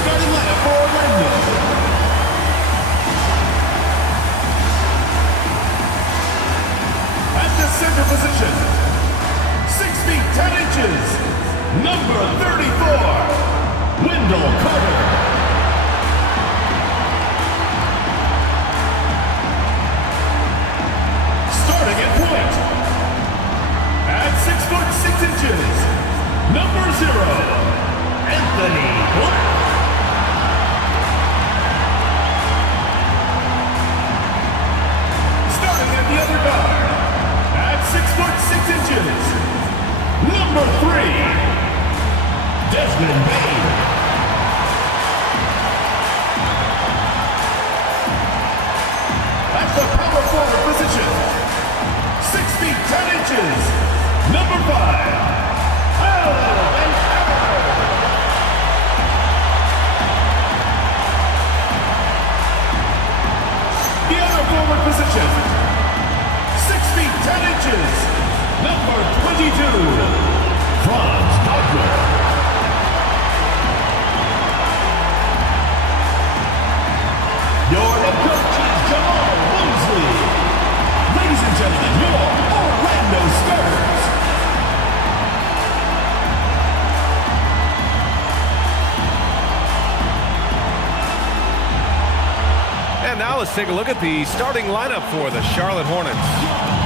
starting lineup for Orlando. At the center position, 6 feet 10 inches, number 34, Wendell Carter. Starting at point, at 6 foot 6 inches, number 0, Anthony Black. Starting at the other guard, at 6 foot 6 inches, number 3, Desmond Bain. At the power forward position, 6 feet 10 inches, number 5, the other forward position, 6 feet 10 inches, number 22, Franz Wagner. Your head coach is Jamal Mosley. Ladies and gentlemen, your Orlando starters. And now let's take a look at the starting lineup for the Charlotte Hornets.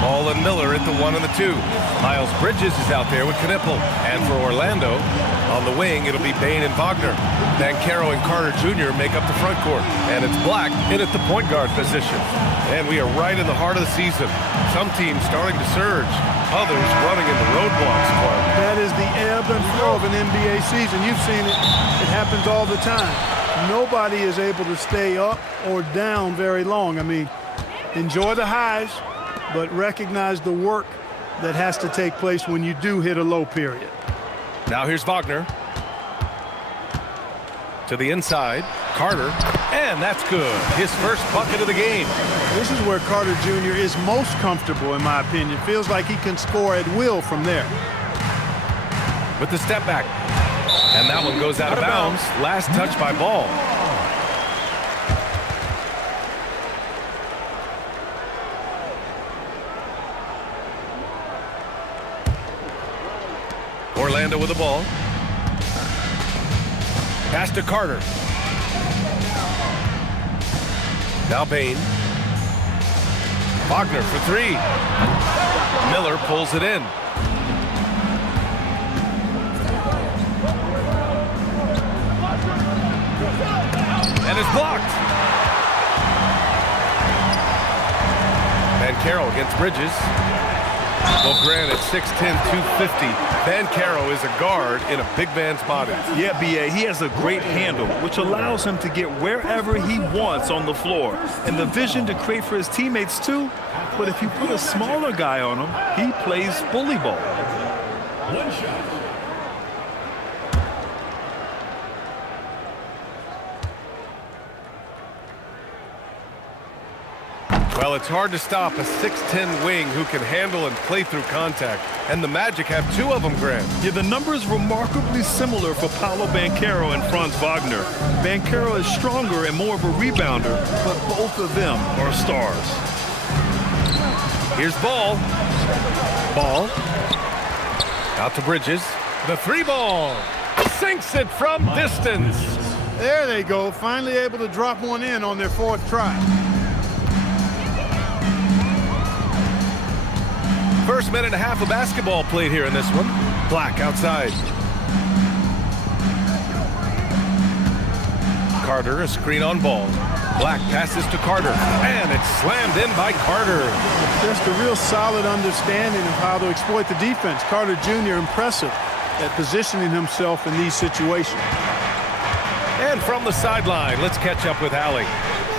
Ball and Miller at the 1 and the 2. Miles Bridges is out there with Knipple. And for Orlando, on the wing, it'll be Bain and Wagner. Banchero and Carter Jr. make up the front court. And it's Black in at the point guard position. And we are right in the heart of the season. Some teams starting to surge, others running into roadblocks. That is the ebb and flow of an NBA season. You've seen it. It happens all the time. Nobody is able to stay up or down very long. I mean, enjoy the highs, but recognize the work that has to take place when you do hit a low period. Now here's Wagner. To the inside, Carter, and that's good. His first bucket of the game. This is where Carter Jr. is most comfortable, in my opinion. Feels like he can score at will from there. With the step back. And that one goes out of bounds. Last touch by Ball. Orlando with the ball. Pass to Carter. Now Bain. Wagner for 3. Miller pulls it in. And it's blocked. Banchero against Bridges. Well, granted, 6'10", 250. Banchero is a guard in a big man's body. Yeah, B.A., he has a great handle, which allows him to get wherever he wants on the floor. And the vision to create for his teammates, too. But if you put a smaller guy on him, he plays bully ball. One shot. Well, it's hard to stop a 6'10" wing who can handle and play through contact. And the Magic have 2 of them, Grant. Yeah, the numbers remarkably similar for Paolo Banchero and Franz Wagner. Banchero is stronger and more of a rebounder, but both of them are stars. Here's Ball. Ball. Out to Bridges. The 3-ball. Sinks it from distance. There they go. Finally able to drop one in on their 4th try. First minute and a half of basketball played here in this one. Black outside. Carter, a screen on Ball. Black passes to Carter, and it's slammed in by Carter. Just a real solid understanding of how to exploit the defense. Carter Jr. impressive at positioning himself in these situations. And from the sideline, let's catch up with Allie.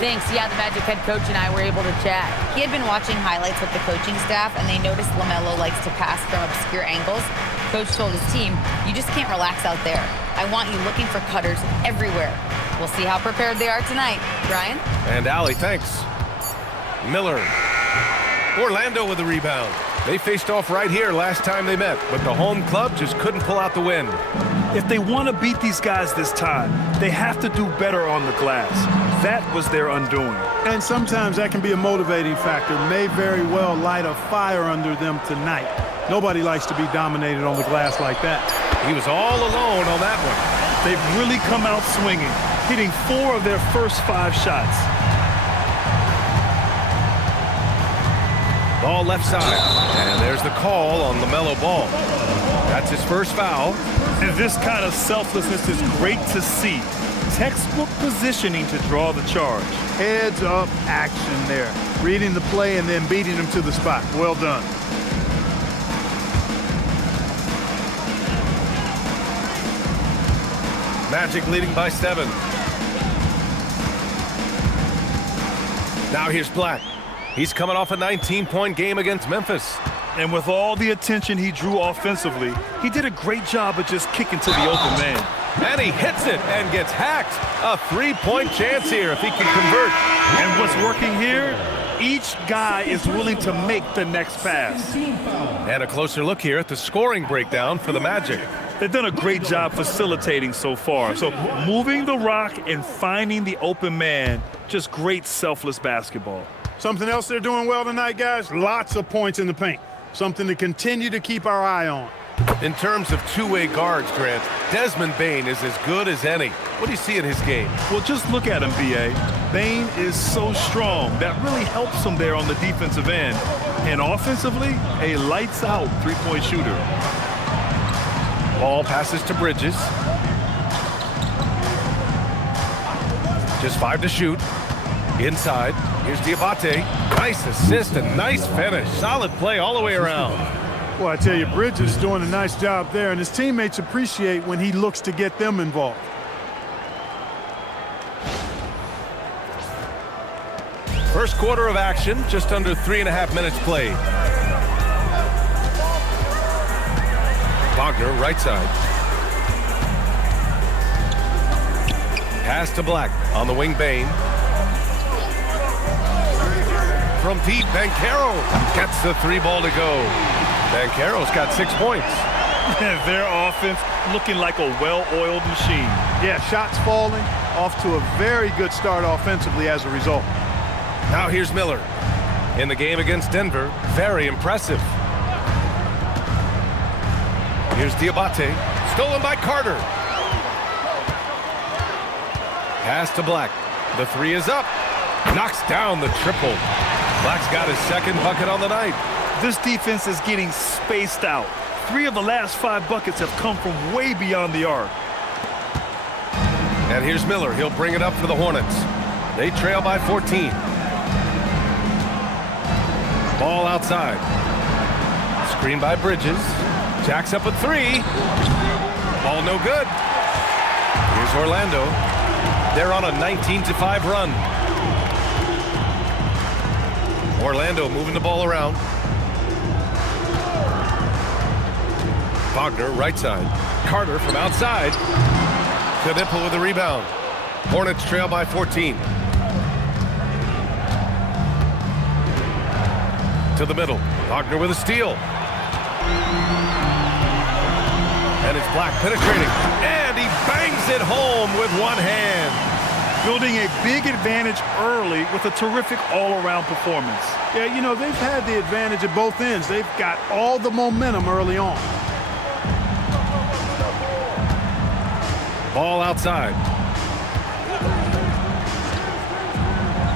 Thanks. Yeah, the Magic head coach and I were able to chat. He had been watching highlights with the coaching staff, and they noticed LaMelo likes to pass from obscure angles. Coach told his team, you just can't relax out there. I want you looking for cutters everywhere. We'll see how prepared they are tonight. Brian? And Allie, thanks. Miller. Orlando with the rebound. They faced off right here last time they met, but the home club just couldn't pull out the win. If they want to beat these guys this time, they have to do better on the glass. That was their undoing. And sometimes that can be a motivating factor. May very well light a fire under them tonight. Nobody likes to be dominated on the glass like that. He was all alone on that one. They've really come out swinging, hitting 4 of their first 5 shots. Ball left side, and there's the call on LaMelo Ball. That's his first foul. And this kind of selflessness is great to see. Textbook positioning to draw the charge. Heads up action there. Reading the play and then beating him to the spot. Well done. Magic leading by 7. Now here's Black. He's coming off a 19-point game against Memphis. And with all the attention he drew offensively, he did a great job of just kicking to the open man. And he hits it and gets hacked. A 3-point chance here if he can convert. And what's working here? Each guy is willing to make the next pass. And a closer look here at the scoring breakdown for the Magic. They've done a great job facilitating so far. So moving the rock and finding the open man, just great selfless basketball. Something else they're doing well tonight, guys? Lots of points in the paint. Something to continue to keep our eye on. In terms of two-way guards, Grant, Desmond Bane is as good as any. What do you see in his game? Well, just look at him, B.A. Bane is so strong. That really helps him there on the defensive end. And offensively, a lights-out three-point shooter. Ball passes to Bridges. Just 5 to shoot. Inside. Here's Diabate. Nice assist and nice finish. Solid play all the way around. Well, I tell you, Bridges is doing a nice job there, and his teammates appreciate when he looks to get them involved. First quarter of action, just under 3.5 minutes played. Wagner, right side. Pass to Black. On the wing, Bane. From deep, Banchero gets the 3 ball to go. Banchero's got 6 points. Their offense looking like a well-oiled machine. Yeah, shots falling, off to a very good start offensively as a result. Now here's Miller. In the game against Denver, very impressive. Here's Diabate, stolen by Carter. Pass to Black. The 3 is up. Knocks down the triple. Black's got his second bucket on the night. This defense is getting spaced out. 3 of the last 5 buckets have come from way beyond the arc. And here's Miller. He'll bring it up for the Hornets. They trail by 14. Ball outside. Screen by Bridges. Jacks up a 3. Ball no good. Here's Orlando. They're on a 19-5 run. Orlando moving the ball around. Wagner, right side. Carter from outside. Knipple with the rebound. Hornets trail by 14. To the middle. Wagner with a steal. And it's Black penetrating. And he bangs it home with one hand. Building a big advantage early with a terrific all-around performance. Yeah, you know, they've had the advantage at both ends. They've got all the momentum early on. Ball outside.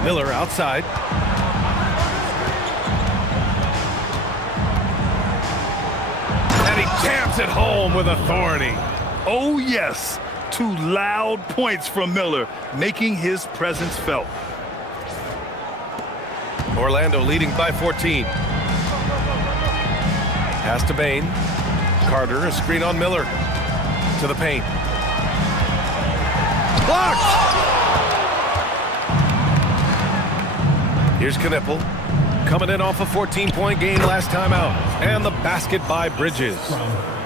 Miller outside. And he jams it home with authority. Oh, yes. 2 loud points from Miller, making his presence felt. Orlando leading by 14. Pass to Bane. Carter, a screen on Miller. To the paint. Blocked! Here's Knipple. Coming in off a 14-point game last time out. And the basket by Bridges.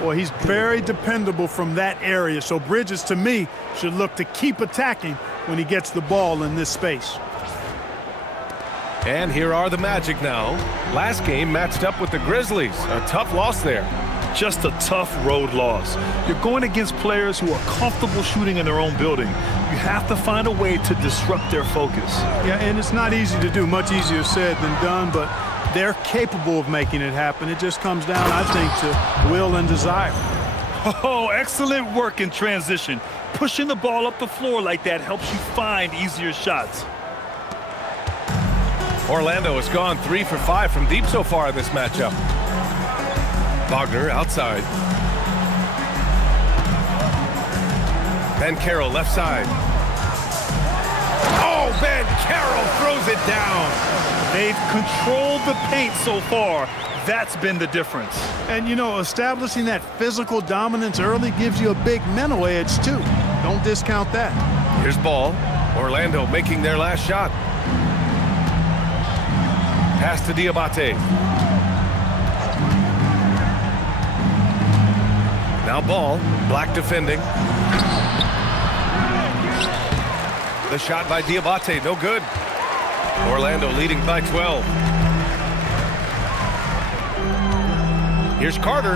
Well, he's very dependable from that area, so Bridges, to me, should look to keep attacking when he gets the ball in this space. And here are the Magic now. Last game matched up with the Grizzlies. A tough loss there. Just a tough road loss. You're going against players who are comfortable shooting in their own building. You have to find a way to disrupt their focus. Yeah, and it's not easy to do. Much easier said than done, but they're capable of making it happen. It just comes down, I think, to will and desire. Oh, excellent work in transition. Pushing the ball up the floor like that helps you find easier shots. Orlando has gone 3 for 5 from deep so far in this matchup. Wagner outside. Banchero left side. Oh, Banchero throws it down. They've controlled the paint so far. That's been the difference. And, you know, establishing that physical dominance early gives you a big mental edge, too. Don't discount that. Here's ball. Orlando making their last shot. Pass to Diabate. Now ball. Black defending. The shot by Diabate, no good. Orlando leading by 12. Here's Carter.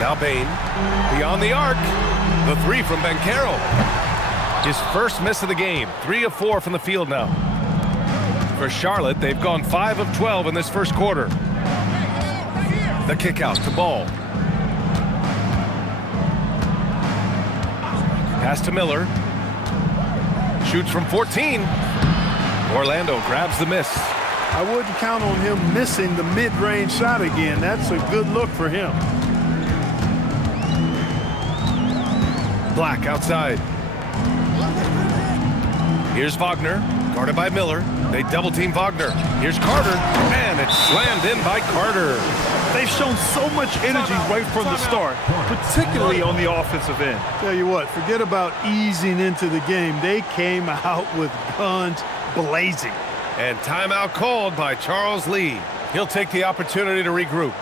Now Bain. Beyond the arc. The three from Banchero. His first miss of the game. 3 of 4 from the field now. For Charlotte, they've gone 5 of 12 in this first quarter. The kick out to Ball. Pass to Miller. Shoots from 14. Orlando grabs the miss. I wouldn't count on him missing the mid-range shot again. That's a good look for him. Black outside. Here's Wagner, guarded by Miller. They double-team Wagner. Here's Carter, and it's slammed in by Carter. They've shown so much energy right from the start, particularly on the offensive end. Tell you what, forget about easing into the game. They came out with guns blazing. And timeout called by Charles Lee. He'll take the opportunity to regroup.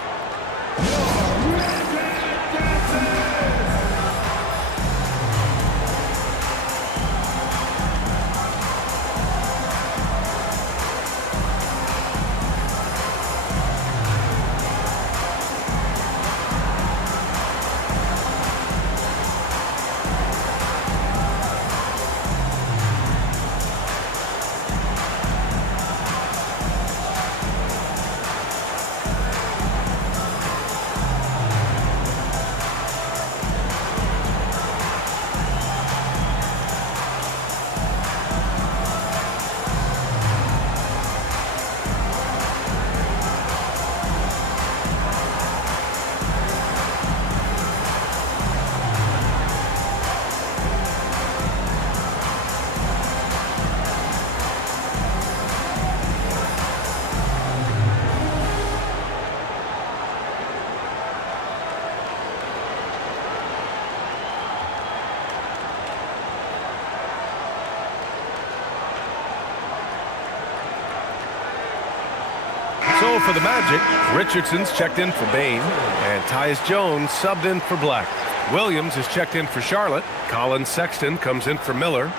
So for the Magic, Richardson's checked in for Bain, and Tyus Jones subbed in for Black. Williams is checked in for Charlotte. Colin Sexton comes in for Miller.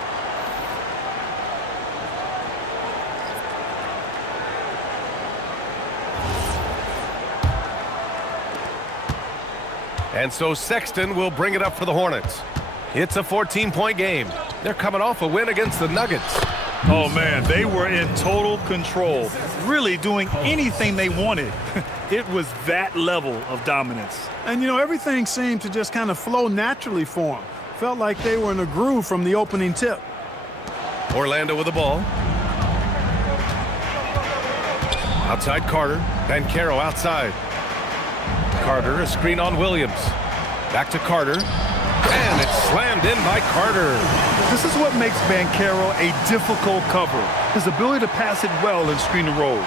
And so Sexton will bring it up for the Hornets. It's a 14-point game. They're coming off a win against the Nuggets. Oh, man, they were in total control, really doing anything they wanted. It was that level of dominance. And, you know, everything seemed to just kind of flow naturally for them. Felt like they were in a groove from the opening tip. Orlando with the ball. Outside Carter. Banchero outside. Carter, a screen on Williams. Back to Carter. And it's slammed in by Carter. This is what makes Banchero a difficult cover. His ability to pass it well and screen the rolls.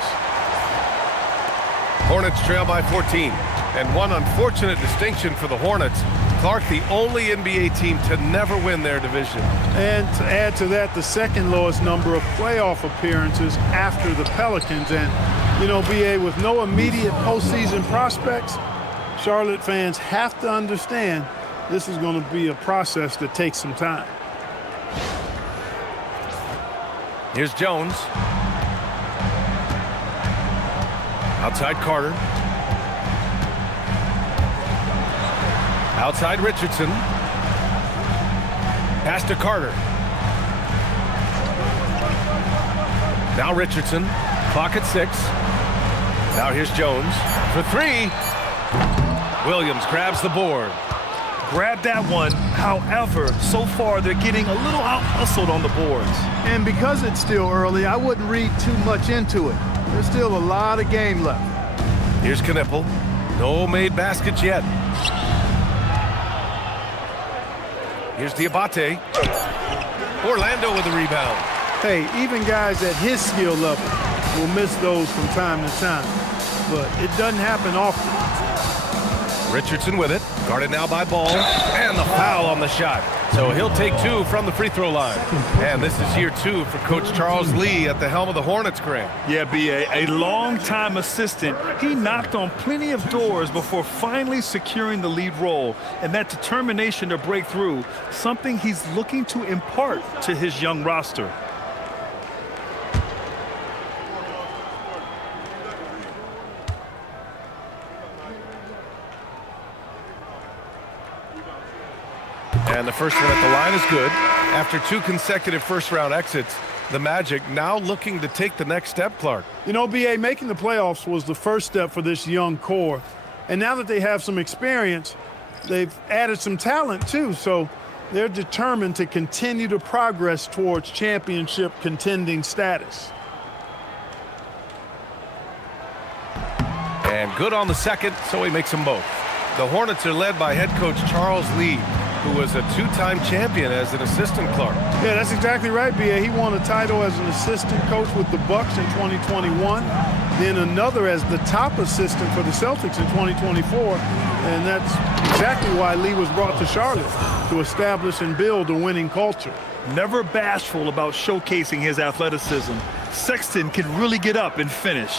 Hornets trail by 14. And one unfortunate distinction for the Hornets. Clark, the only NBA team to never win their division. And to add to that, the second lowest number of playoff appearances after the Pelicans. And, you know, BA, with no immediate postseason prospects, Charlotte fans have to understand this is going to be a process that takes some time. Here's Jones. Outside Carter. Outside Richardson. Pass to Carter. Now Richardson. Clock at 6. Now here's Jones for 3. Williams grabs the board. Grab that one. However, so far they're getting a little out-hustled on the boards. And because it's still early, I wouldn't read too much into it. There's still a lot of game left. Here's Knipple. No made baskets yet. Here's Diabate. Orlando with the rebound. Hey, even guys at his skill level will miss those from time to time. But it doesn't happen often. Richardson with it. Guarded now by Ball. And the foul on the shot. So he'll take 2 from the free throw line. And this is year 2 for Coach Charles Lee at the helm of the Hornets, Graham. Yeah, B.A., a long-time assistant. He knocked on plenty of doors before finally securing the lead role. And that determination to break through, something he's looking to impart to his young roster. And the first one at the line is good. After 2 consecutive first-round exits, the Magic now looking to take the next step, Clark. You know, B.A., making the playoffs was the first step for this young core. And now that they have some experience, they've added some talent, too. So they're determined to continue to progress towards championship contending status. And good on the second, so he makes them both. The Hornets are led by head coach Charles Lee, who was a 2-time champion as an assistant, Clark. Yeah, that's exactly right, B.A. He won a title as an assistant coach with the Bucks in 2021, then another as the top assistant for the Celtics in 2024, and that's exactly why Lee was brought to Charlotte, to establish and build a winning culture. Never bashful about showcasing his athleticism, Sexton can really get up and finish.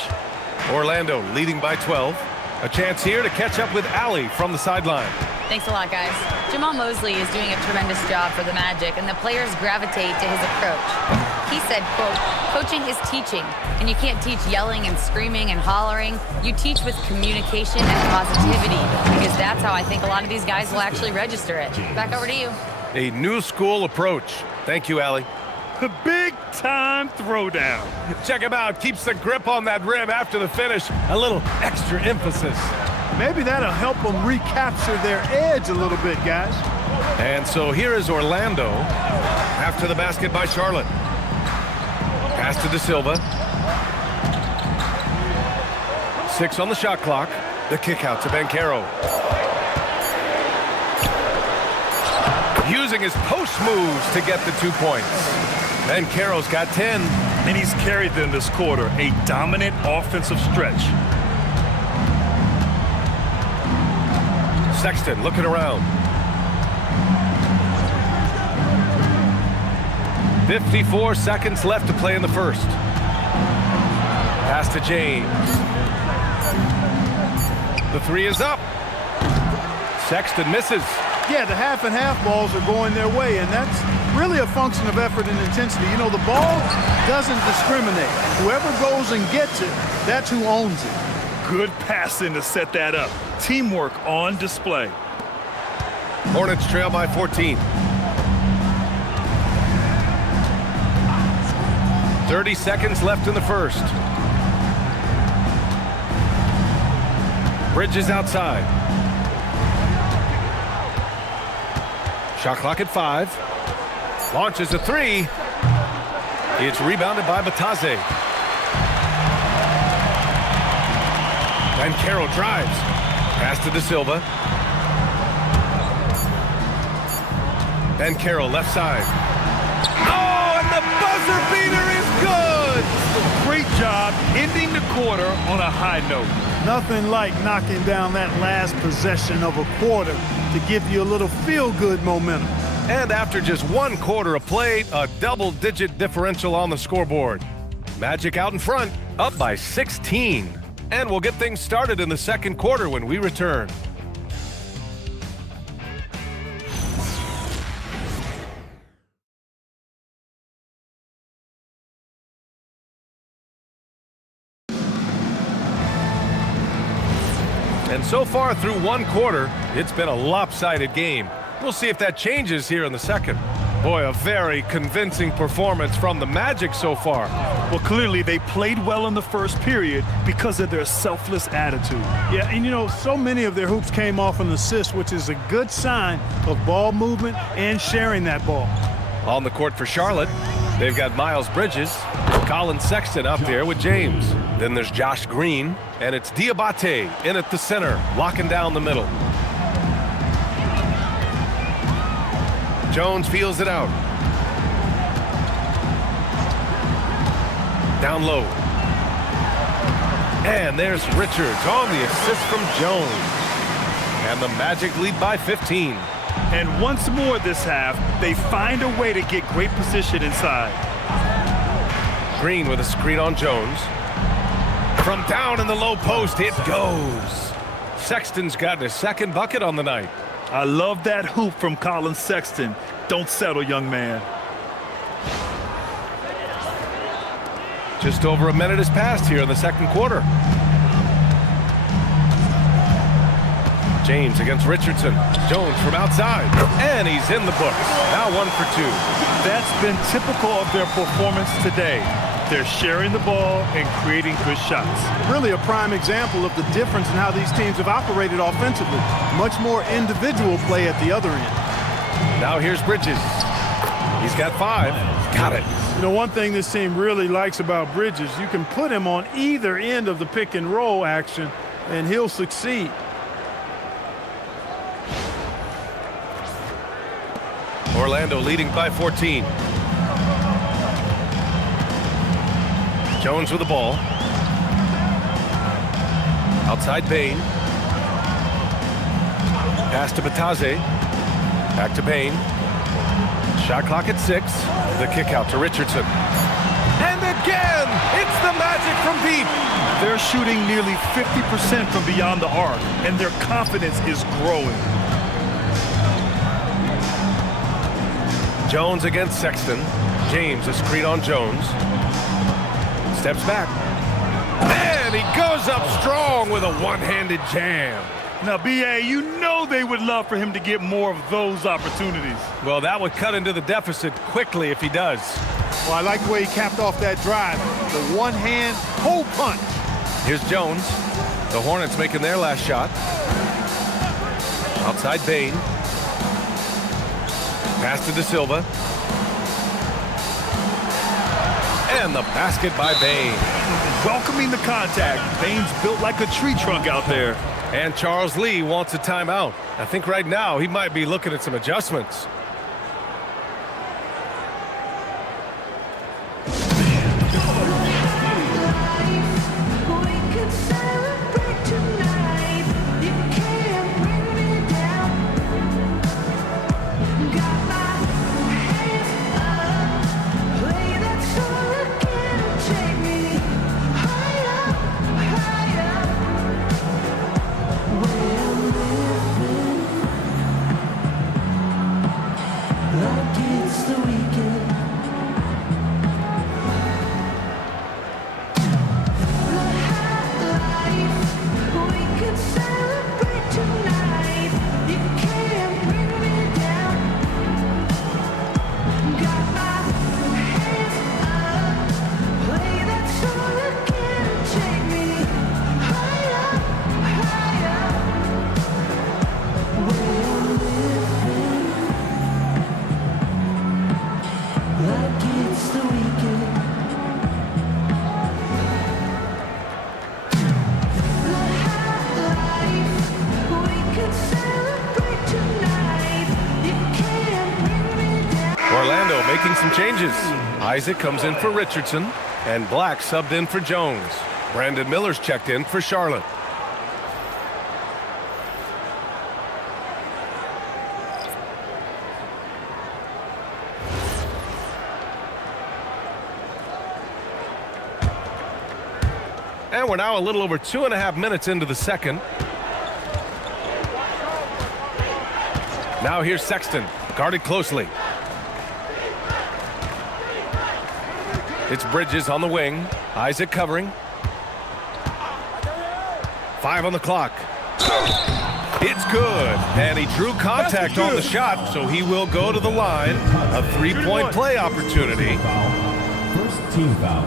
Orlando leading by 12. A chance here to catch up with Allie from the sideline. Thanks a lot, guys. Jamal Mosley is doing a tremendous job for the Magic, and the players gravitate to his approach. He said, quote, "Coaching is teaching, and you can't teach yelling and screaming and hollering. You teach with communication and positivity, because that's how I think a lot of these guys will actually register it." Back over to you. A new school approach. Thank you, Allie. The big-time throwdown. Check him out. Keeps the grip on that rim after the finish. A little extra emphasis. Maybe that'll help them recapture their edge a little bit, guys. And so here is Orlando after the basket by Charlotte. Pass to De Silva. 6 on the shot clock. The kick out to Banchero. Using his post moves to get the 2 points. Banchero's got 10. And he's carried them this quarter. A dominant offensive stretch. Sexton looking around. 54 seconds left to play in the first. Pass to James. The 3 is up. Sexton misses. Yeah, the half and half balls are going their way, and that's really a function of effort and intensity. You know, the ball doesn't discriminate. Whoever goes and gets it, that's who owns it. Good passing to set that up. Teamwork on display. Hornets trail by 14. 30 seconds left in the first. Bridges outside. Shot clock at 5. Launches a 3. It's rebounded by Batase. Banchero drives. Pass to De Silva. Banchero left side. Oh, and the buzzer beater is good! Great job ending the quarter on a high note. Nothing like knocking down that last possession of a quarter to give you a little feel-good momentum. And after just 1 quarter of play, a double-digit differential on the scoreboard. Magic out in front, up by 16. And we'll get things started in the second quarter when we return. And so far through one quarter, it's been a lopsided game. We'll see if that changes here in the second. Boy, a very convincing performance from the Magic so far. Well, clearly they played well in the first period because of their selfless attitude. Yeah, and you know, so many of their hoops came off an assist, which is a good sign of ball movement and sharing that ball. On the court for Charlotte, they've got Miles Bridges, Colin Sexton out there with James. Then there's Josh Green, and it's Diabate in at the center, locking down the middle. Jones feels it out. Down low. And there's Richards on the assist from Jones. And the Magic lead by 15. And once more this half, they find a way to get great position inside. Green with a screen on Jones. From down in the low post, it goes. Sexton's gotten his second bucket on the night. I love that hoop from Colin Sexton. Don't settle, young man. Just over a minute has passed here in the second quarter. James against Richardson. Jones from outside. And he's in the books. Now 1 for 2. That's been typical of their performance today. They're sharing the ball and creating good shots. Really a prime example of the difference in how these teams have operated offensively. Much more individual play at the other end. Now here's Bridges. He's got 5. Got it. You know, one thing this team really likes about Bridges, you can put him on either end of the pick and roll action, and he'll succeed. Orlando leading by 14. Jones with the ball. Outside Bain. Pass to Bataze. Back to Bain. Shot clock at 6. The kick out to Richardson. And again, it's the Magic from deep. They're shooting nearly 50% from beyond the arc, and their confidence is growing. Jones against Sexton. James a screen on Jones. Steps back. And he goes up strong with a one-handed jam. Now, B.A., you know they would love for him to get more of those opportunities. Well, that would cut into the deficit quickly if he does. Well, I like the way he capped off that drive. The one-hand hole punch. Here's Jones. The Hornets making their last shot. Outside Bain. Pass to De Silva. And the basket by Bain. Welcoming the contact. Bain's built like a tree trunk out there. And Charles Lee wants a timeout. I think right now he might be looking at some adjustments. Orlando making some changes. Isaac comes in for Richardson, and Black subbed in for Jones. Brandon Miller's checked in for Charlotte. And we're now a little over 2.5 minutes into the second. Now here's Sexton, guarded closely. It's Bridges on the wing. Isaac covering. 5 on the clock. It's good, and he drew contact on the shot, so he will go to the line. A three-point play opportunity. First team foul.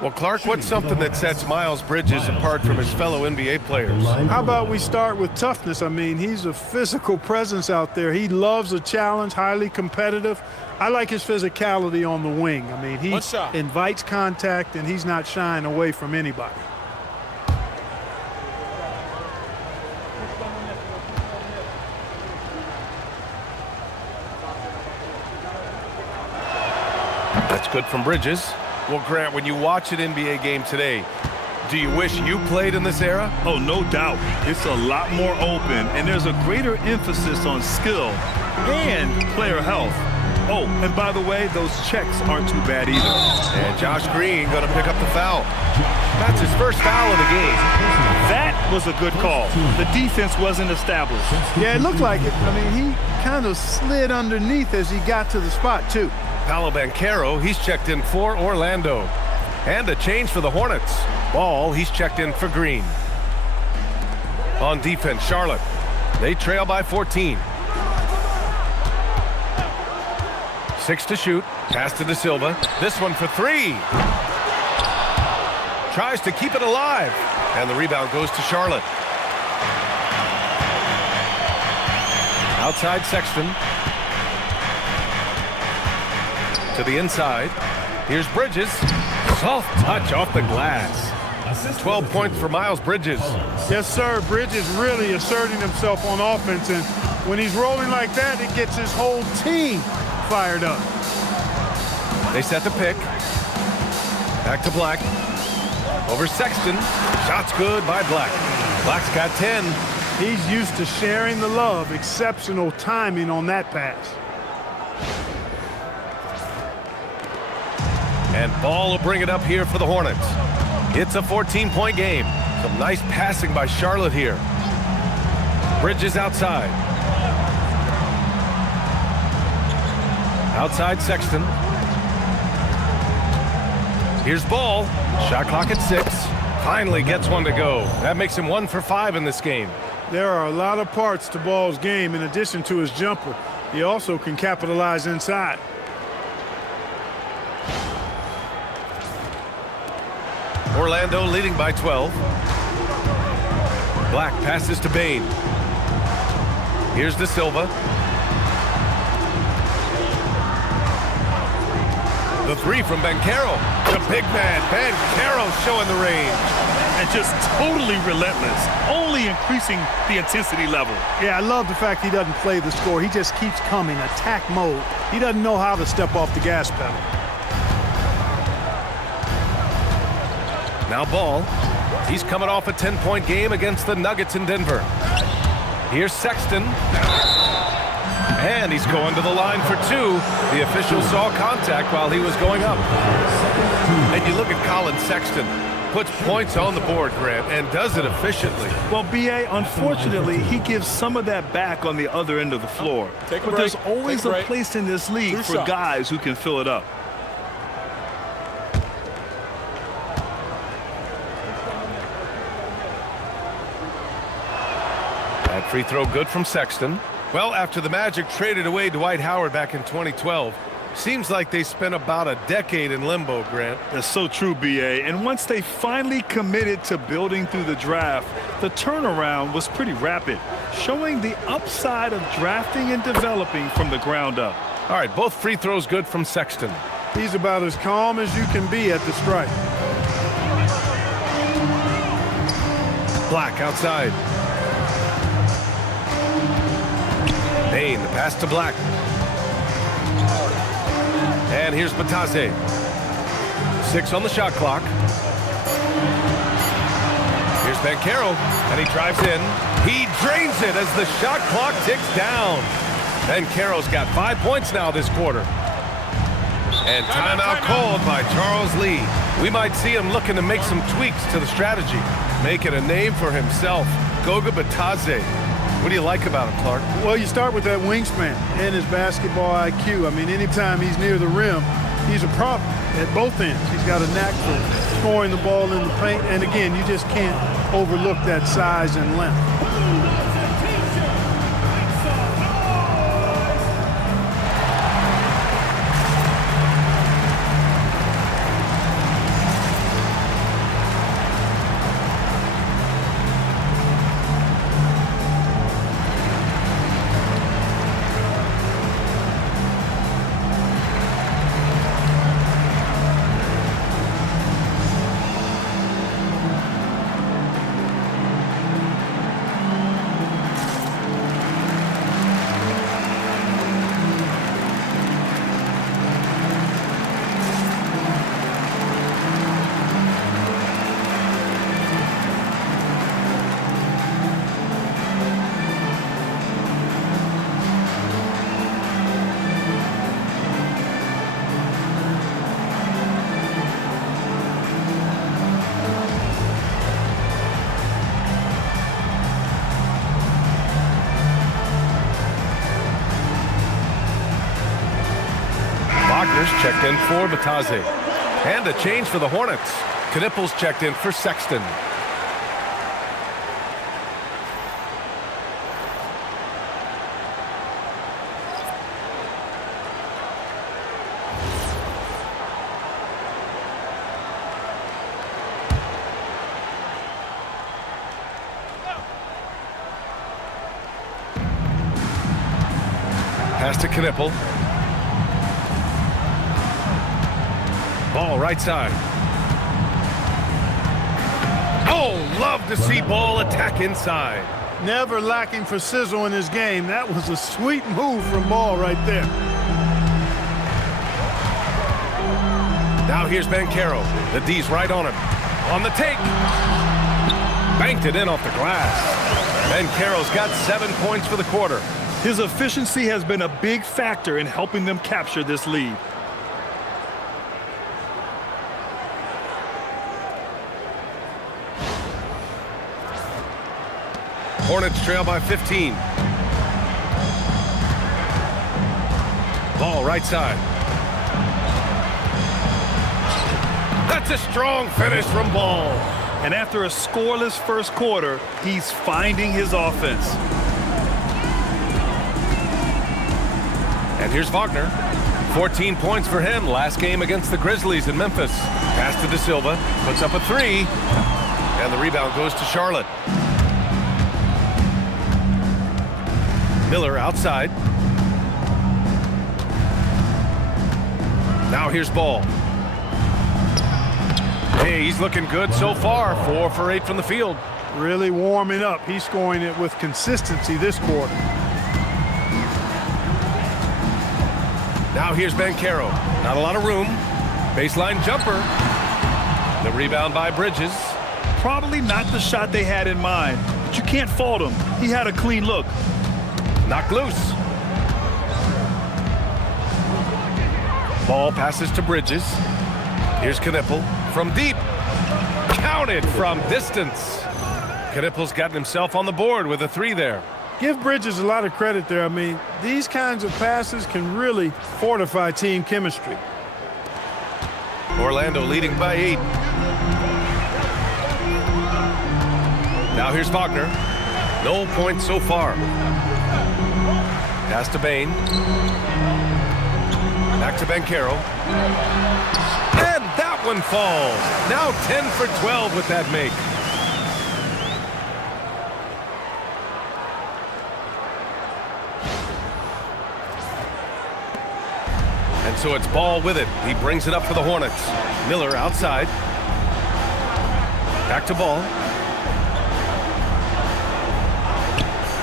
Well, Clark, what's something that sets Miles Bridges apart from his fellow NBA players? How about we start with toughness? I mean, he's a physical presence out there. He loves a challenge, highly competitive. I like his physicality on the wing. I mean, he invites contact, and he's not shying away from anybody. That's good from Bridges. Well, Grant, when you watch an NBA game today, do you wish you played in this era? Oh, no doubt. It's a lot more open, and there's a greater emphasis on skill and player health. Oh, and by the way, those checks aren't too bad either. And Josh Green going to pick up the foul. That's his first foul of the game. That was a good call. The defense wasn't established. Yeah, it looked like it. I mean, he kind of slid underneath as he got to the spot, too. Paolo Banchero, he's checked in for Orlando. And a change for the Hornets. Ball, he's checked in for Green. On defense, Charlotte. They trail by 14. 6 to shoot. Pass to De Silva. This one for 3. Tries to keep it alive. And the rebound goes to Charlotte. Outside Sexton. To the inside. Here's Bridges. Soft touch off the glass. 12 points for Miles Bridges. Yes, sir. Bridges really asserting himself on offense, and when he's rolling like that, it gets his whole team fired up. They set the pick. Back to Black. Over Sexton. Shot's good by Black. Black's got 10. He's used to sharing the love. Exceptional timing on that pass. And Ball will bring it up here for the Hornets. It's a 14-point game. Some nice passing by Charlotte here. Bridges outside. Outside Sexton. Here's Ball. Shot clock at 6. Finally gets one to go. That makes him 1 for 5 in this game. There are a lot of parts to Ball's game in addition to his jumper. He also can capitalize inside. Orlando leading by 12. Black passes to Bain. Here's De Silva. The 3 from Banchero. The big man, Banchero, showing the range. And just totally relentless, only increasing the intensity level. Yeah, I love the fact he doesn't play the score. He just keeps coming, attack mode. He doesn't know how to step off the gas pedal. Now Ball. He's coming off a 10-point game against the Nuggets in Denver. Here's Sexton. And he's going to the line for 2. The official saw contact while he was going up. And you look at Colin Sexton. Puts points on the board, Grant, and does it efficiently. Well, B.A., unfortunately, he gives some of that back on the other end of the floor. But there's always a place in this league for guys who can fill it up. That free throw good from Sexton. Well, after the Magic traded away Dwight Howard back in 2012, seems like they spent about a decade in limbo, Grant. That's so true, B.A. And once they finally committed to building through the draft, the turnaround was pretty rapid, showing the upside of drafting and developing from the ground up. All right, both free throws good from Sexton. He's about as calm as you can be at the strike. Black outside. Bain, the pass to Black. And here's Batase. 6 on the shot clock. Here's Banchero, and he drives in. He drains it as the shot clock ticks down. Banchero's got 5 points now this quarter. And timeout called by Charles Lee. We might see him looking to make some tweaks to the strategy, making a name for himself. Goga Batase. What do you like about him, Clark? Well, you start with that wingspan and his basketball IQ. I mean, anytime he's near the rim, he's a problem. at both ends. He's got a knack for scoring the ball in the paint. And again, you just can't overlook that size and length. Checked in for Batase. And a change for the Hornets. Knippel's checked in for Sexton. Pass to Knippel. Ball right side. Oh, love to see Ball attack inside. Never lacking for sizzle in his game. That was a sweet move from Ball right there. Now here's Banchero. The D's right on him. On the take. Banked it in off the glass. Banchero's got 7 points for the quarter. His efficiency has been a big factor in helping them capture this lead. Hornets trail by 15. Ball right side. That's a strong finish from Ball. And after a scoreless first quarter, he's finding his offense. And here's Wagner. 14 points for him last game against the Grizzlies in Memphis. Pass to De Silva. Puts up a three. And the rebound goes to Charlotte. Miller outside. Now here's Ball. Hey, he's looking good so far. 4 for 8 from the field. Really warming up. He's scoring it with consistency this quarter. Now here's Banchero. Not a lot of room. Baseline jumper. The rebound by Bridges. Probably not the shot they had in mind, but you can't fault him. He had a clean look. Knocked loose. Ball passes to Bridges. Here's Knippel from deep. Counted from distance. Knippel's gotten himself on the board with a three there. Give Bridges a lot of credit there. I mean, these kinds of passes can really fortify team chemistry. Orlando leading by 8. Now here's Wagner. No points so far. Pass to Bain. Back to Banchero. And that one falls. Now 10 for 12 with that make. And so it's Ball with it. He brings it up for the Hornets. Miller outside. Back to Ball.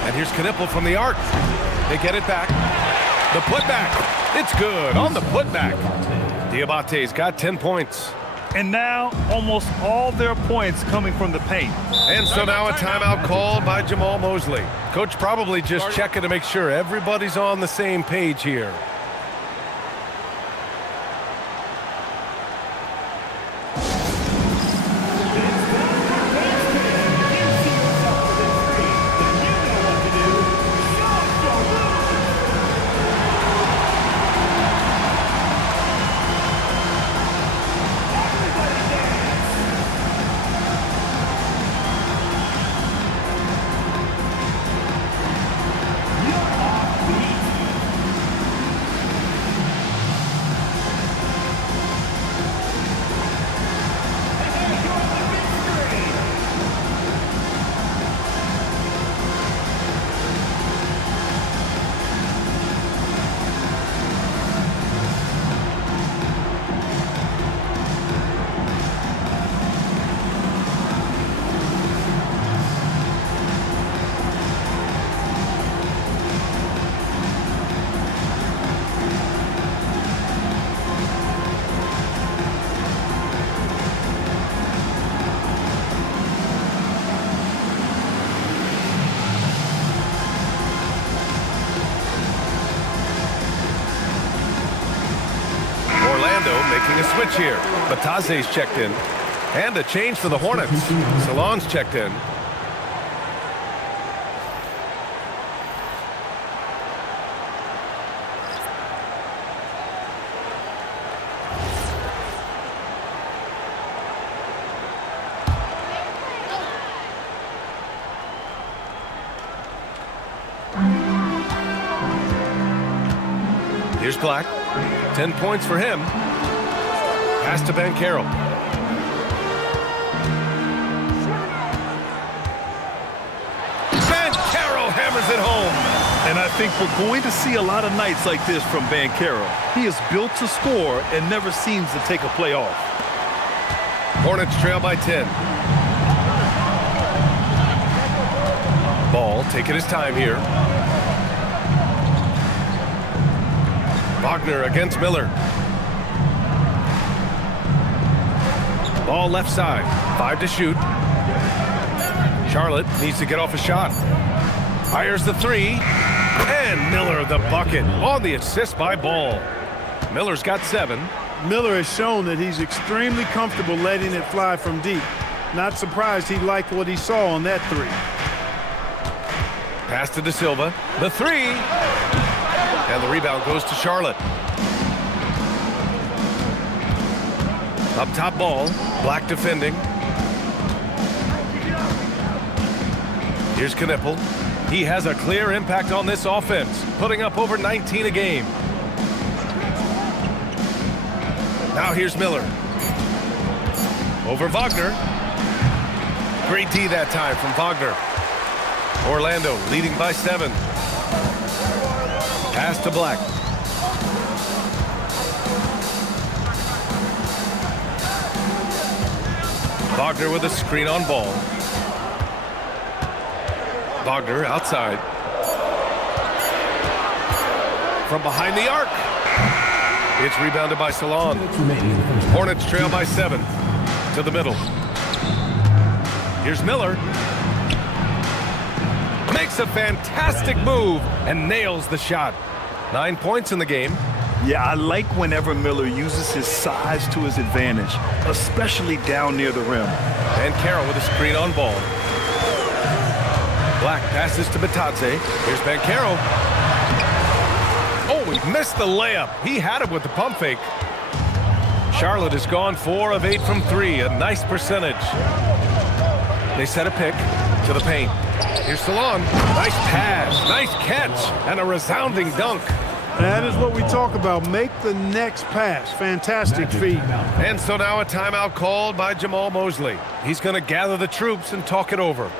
And here's Knippel from the arc. They get it back. The putback. It's good on the putback. Diabate's got 10 points. And now almost all their points coming from the paint. And so now a timeout called by Jamal Mosley. Coach probably just checking to make sure everybody's on the same page here. switch here. Bataze's checked in. And a change for the Hornets. Salon's checked in. Here's Black. 10 points for him. Pass to Banchero. Banchero hammers it home. And I think we're going to see a lot of nights like this from Banchero. He is built to score and never seems to take a play off. Hornets trail by 10. Ball taking his time here. Wagner against Miller. Ball left side. 5 to shoot. Charlotte needs to get off a shot. Fires the 3. And Miller the bucket on the assist by Ball. Miller's got 7. Miller has shown that he's extremely comfortable letting it fly from deep. Not surprised he liked what he saw on that 3. Pass to De Silva. The 3. And the rebound goes to Charlotte. Up top Ball. Black defending. Here's Knippel. He has a clear impact on this offense, putting up over 19 a game. Now here's Miller. Over Wagner. Great D that time from Wagner. Orlando leading by 7. Pass to Black. Wagner with a screen on Ball. Wagner outside. From behind the arc. It's rebounded by Salon. Hornets trail by 7. To the middle. Here's Miller. Makes a fantastic move and nails the shot. 9 points in the game. Yeah, I like whenever Miller uses his size to his advantage, especially down near the rim. And Carroll with a screen on Ball. Black passes to Bataze. Here's Banchero. Oh, he missed the layup. He had it with the pump fake. Charlotte has gone 4 of 8 from 3. A nice percentage. They set a pick to the paint. Here's Salon. Nice pass, nice catch, and a resounding dunk. That is what we talk about. Make the next pass. Fantastic feat. And so now a timeout called by Jamal Mosley. He's going to gather the troops and talk it over.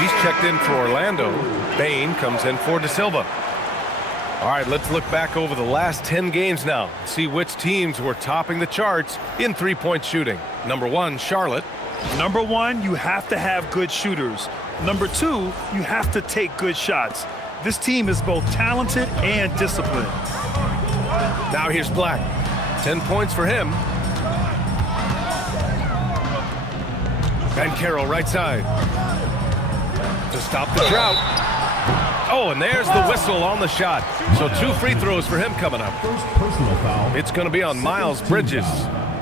He's checked in for Orlando. Bain comes in for De Silva. All right, let's look back over the last 10 games now. See which teams were topping the charts in three-point shooting. Number 1, Charlotte. Number 1, you have to have good shooters. Number 2, you have to take good shots. This team is both talented and disciplined. Now here's Black. 10 points for him. Banchero right side. To stop the drought. Oh, and there's the whistle on the shot. So 2 free throws for him coming up. First personal foul. It's going to be on Miles Bridges.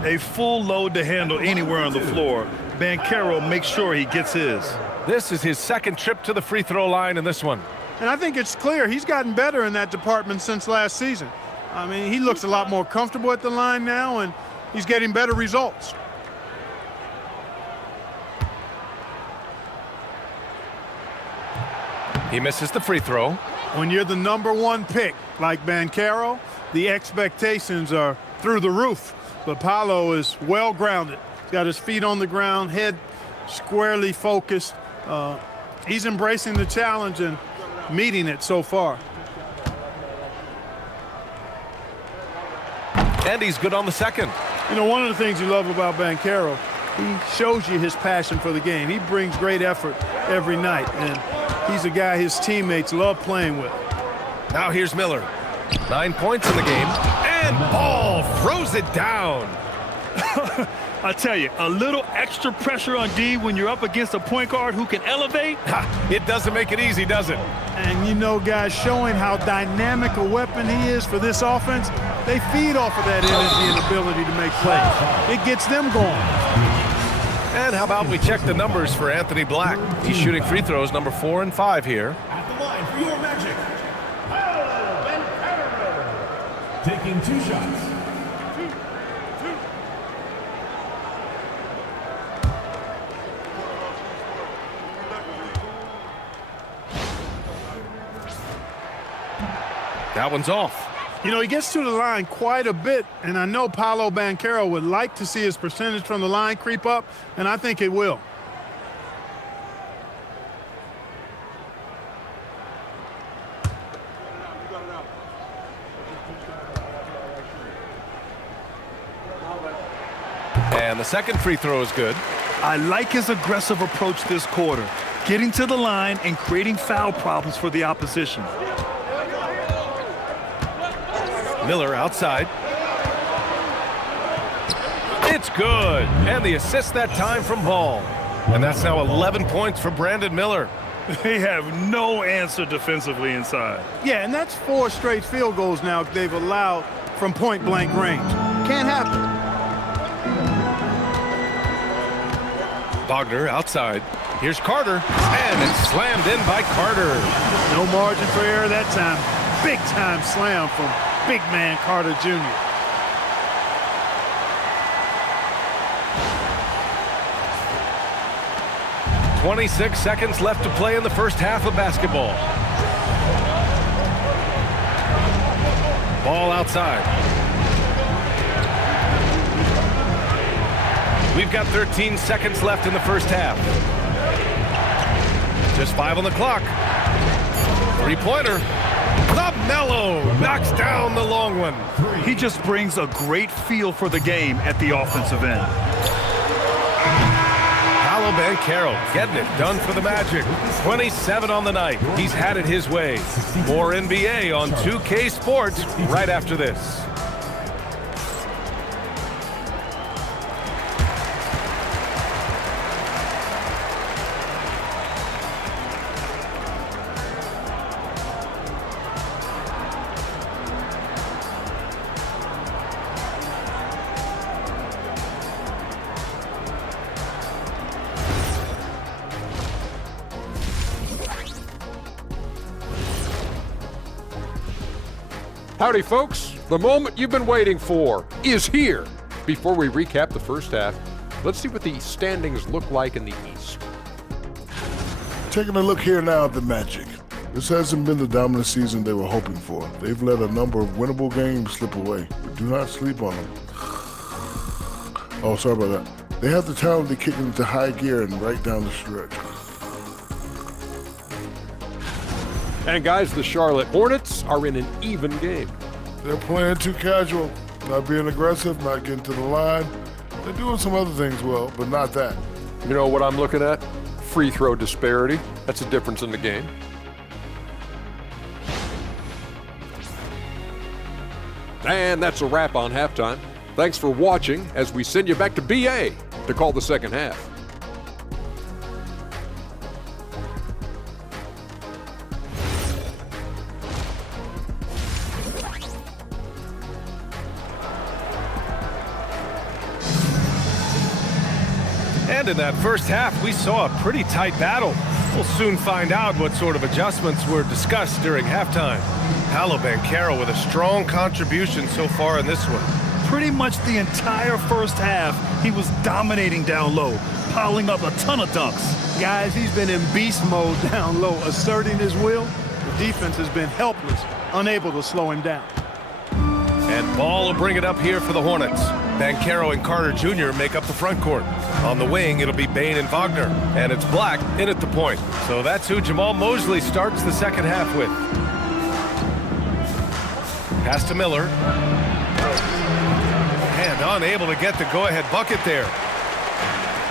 A full load to handle anywhere on the floor. Banchero makes sure he gets his. This is his second trip to the free throw line in this one. And I think it's clear he's gotten better in that department since last season. I mean, he looks a lot more comfortable at the line now, and he's getting better results. He misses the free throw. When you're the #1 pick like Banchero, the expectations are through the roof. But Paolo is well grounded. He's got his feet on the ground, head squarely focused. He's embracing the challenge and meeting it so far. And he's good on the second. You know, one of the things you love about Banchero, he shows you his passion for the game. He brings great effort every night, and he's a guy his teammates love playing with. Now here's Miller. 9 points in the game, and Ball throws it down. I tell you, a little extra pressure on D when you're up against a point guard who can elevate. It doesn't make it easy, does it? And you know, guys, showing how dynamic a weapon he is for this offense, they feed off of that energy and ability to make plays. It gets them going. And how about we check the numbers for Anthony Black? He's shooting free throws number 4 and 5 here. At the line for your Magic, taking 2 shots. That one's off. You know, he gets to the line quite a bit, and I know Paolo Banchero would like to see his percentage from the line creep up, and I think it will. And the second free throw is good. I like his aggressive approach this quarter, getting to the line and creating foul problems for the opposition. Miller outside. It's good. And the assist that time from Ball. And that's now 11 points for Brandon Miller. They have no answer defensively inside. Yeah, and that's 4 straight field goals now they've allowed from point-blank range. Can't happen. Bogner outside. Here's Carter. And it's slammed in by Carter. No margin for error that time. Big-time slam from big man Carter Jr. .26 seconds left to play in the first half of basketball. Ball outside. We've got 13 seconds left in the first half. Just 5 on the clock. Three-pointer. Mello knocks down the long one. He just brings a great feel for the game at the offensive end. Paolo Banchero getting it done for the Magic. 27 on the night. He's had it his way. More NBA on 2K Sports right after this. Howdy, folks. The moment you've been waiting for is here. Before we recap the first half, let's see what the standings look like in the East. Taking a look here now at the Magic. This hasn't been the dominant season they were hoping for. They've let a number of winnable games slip away, but do not sleep on them. Oh, sorry about that. They have the talent to kick into high gear and right down the stretch. And guys, the Charlotte Hornets are in an even game. They're playing too casual, not being aggressive, not getting to the line. They're doing some other things well, but not that. You know what I'm looking at? Free throw disparity. That's a difference in the game. And that's a wrap on halftime. Thanks for watching as we send you back to BA to call the second half. And in that first half, we saw a pretty tight battle. We'll soon find out what sort of adjustments were discussed during halftime. Paolo Banchero with a strong contribution so far in this one. Pretty much the entire first half, he was dominating down low, piling up a ton of dunks. Guys, he's been in beast mode down low, asserting his will. The defense has been helpless, unable to slow him down. And Ball will bring it up here for the Hornets. Banchero and Carter Jr. make up the front court. On the wing, it'll be Bain and Wagner. And it's Black in at the point. So that's who Jamal Mosley starts the second half with. Pass to Miller. And unable to get the go-ahead bucket there.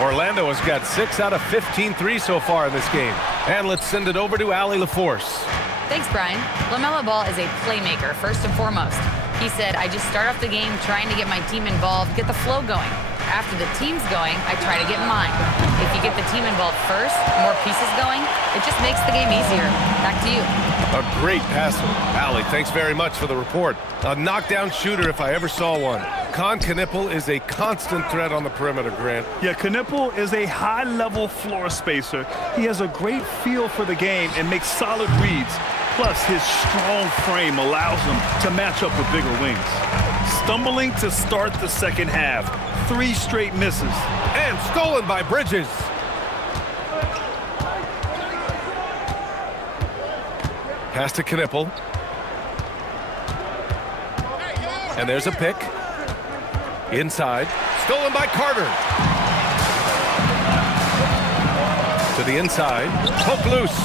Orlando has got 6 out of 15 threes so far in this game. And let's send it over to Allie LaForce. Thanks, Brian. LaMelo Ball is a playmaker, first and foremost. He said, I just start off the game trying to get my team involved, get the flow going. After the team's going, I try to get mine. If you get the team involved first, more pieces going, it just makes the game easier. Back to you. A great passer. Allie, thanks very much for the report. A knockdown shooter if I ever saw one. Con Knipple is a constant threat on the perimeter, Grant. Yeah, Knipple is a high-level floor spacer. He has a great feel for the game and makes solid reads. Plus, his strong frame allows him to match up with bigger wings. Stumbling to start the second half. 3 straight misses. And stolen by Bridges. Pass to Knipple. And there's a pick. Inside. Stolen by Carter. To the inside. Poke loose.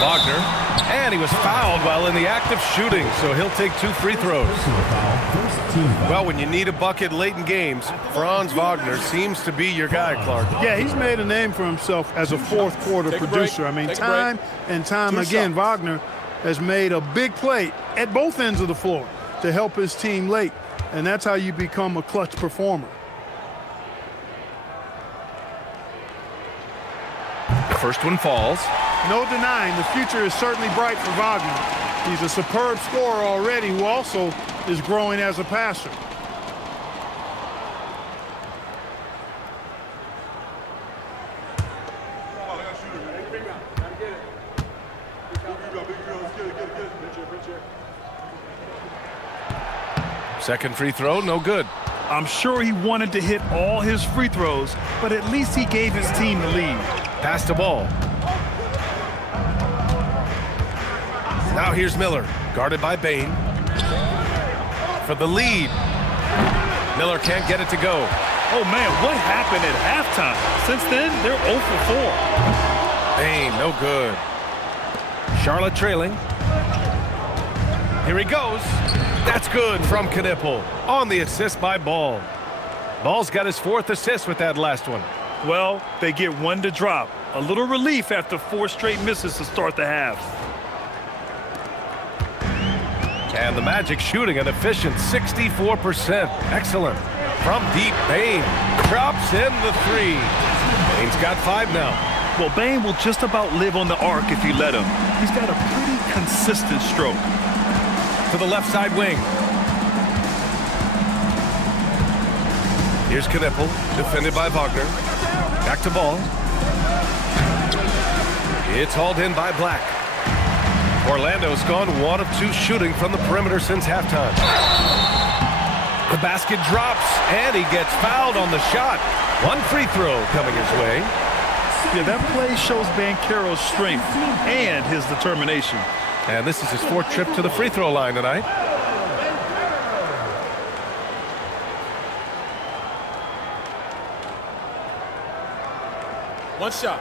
Wagner. And he was fouled while in the act of shooting, so he'll take 2 free throws. Well, when you need a bucket late in games, Franz Wagner seems to be your guy, Clark. Yeah, he's made a name for himself as a fourth-quarter producer. I mean, time and time again, Wagner has made a big play at both ends of the floor to help his team late, and that's how you become a clutch performer. The first one falls. No denying, the future is certainly bright for Wagner. He's a superb scorer already who also is growing as a passer. Second free throw, no good. I'm sure he wanted to hit all his free throws, but at least he gave his team the lead. Pass the ball. Now here's Miller, guarded by Bain. For the lead. Miller can't get it to go. Oh, man, what happened at halftime? Since then, they're 0 for 4. Bain, no good. Charlotte trailing. Here he goes. That's good from Knipple. On the assist by Ball. Ball's got his 4th assist with that last one. Well, they get 1 to drop. A little relief after 4 straight misses to start the half. And the Magic shooting an efficient 64%. Excellent. From deep, Bain drops in the 3. Bain's got 5 now. Well, Bain will just about live on the arc if you let him. He's got a pretty consistent stroke. To the left side wing. Here's Knipple, defended by Wagner. Back to Ball. It's hauled in by Black. Orlando's gone 1 of 2 shooting from the perimeter since halftime. The basket drops, and he gets fouled on the shot. 1 free throw coming his way. Yeah, that play shows Banchero's strength and his determination. And this is his 4th trip to the free throw line tonight. One shot.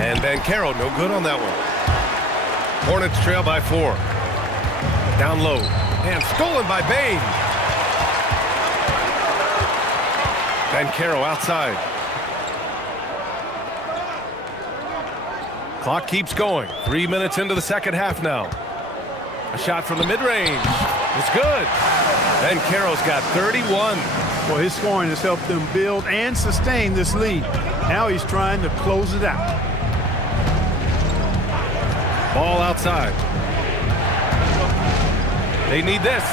And Banchero, no good on that one. Hornets trail by 4. Down low. And stolen by Bain. Banchero outside. Clock keeps going. 3 minutes into the second half now. A shot from the mid-range. It's good. Banchero's got 31. Well, his scoring has helped them build and sustain this lead. Now he's trying to close it out. Ball outside. They need this.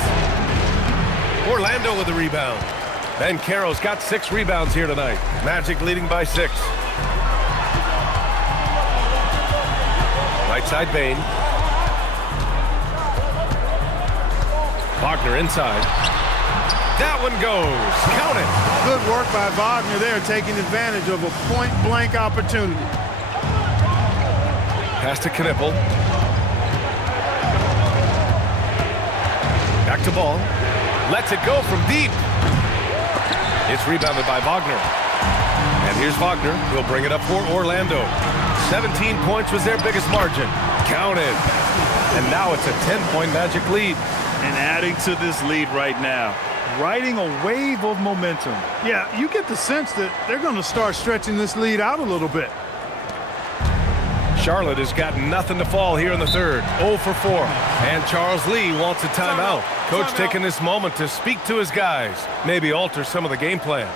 Orlando with the rebound. Banchero's got 6 rebounds here tonight. Magic leading by 6. Right side Bane. Wagner inside. That one goes. Count it. Good work by Wagner there, taking advantage of a point-blank opportunity. Pass to Knippel. Back to Ball. Lets it go from deep. It's rebounded by Wagner. And here's Wagner. He'll bring it up for Orlando. 17 points was their biggest margin. Counted. And now it's a 10-point Magic lead. And adding to this lead right now, riding a wave of momentum. Yeah, you get the sense that they're going to start stretching this lead out a little bit. Charlotte has got nothing to fall here in the third. 0 for 4. And Charles Lee wants a timeout. Coach taking this moment to speak to his guys. Maybe alter some of the game plan.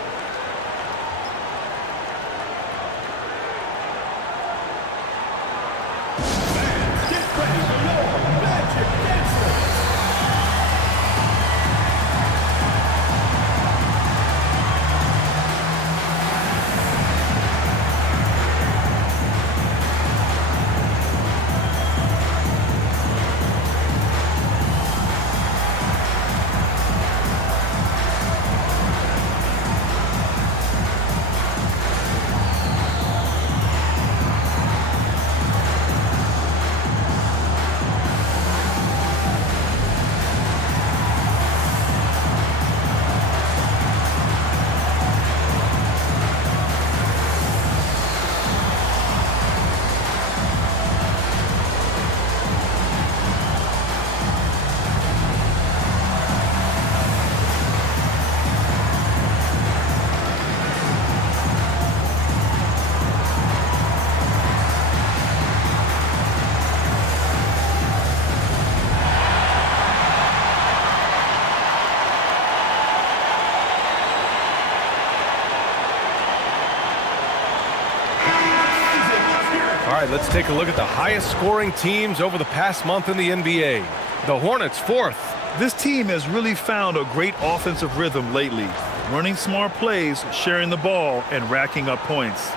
All right, let's take a look at the highest scoring teams over the past month in the NBA. The Hornets 4th. This team has really found a great offensive rhythm lately, running smart plays, sharing the ball, and racking up points.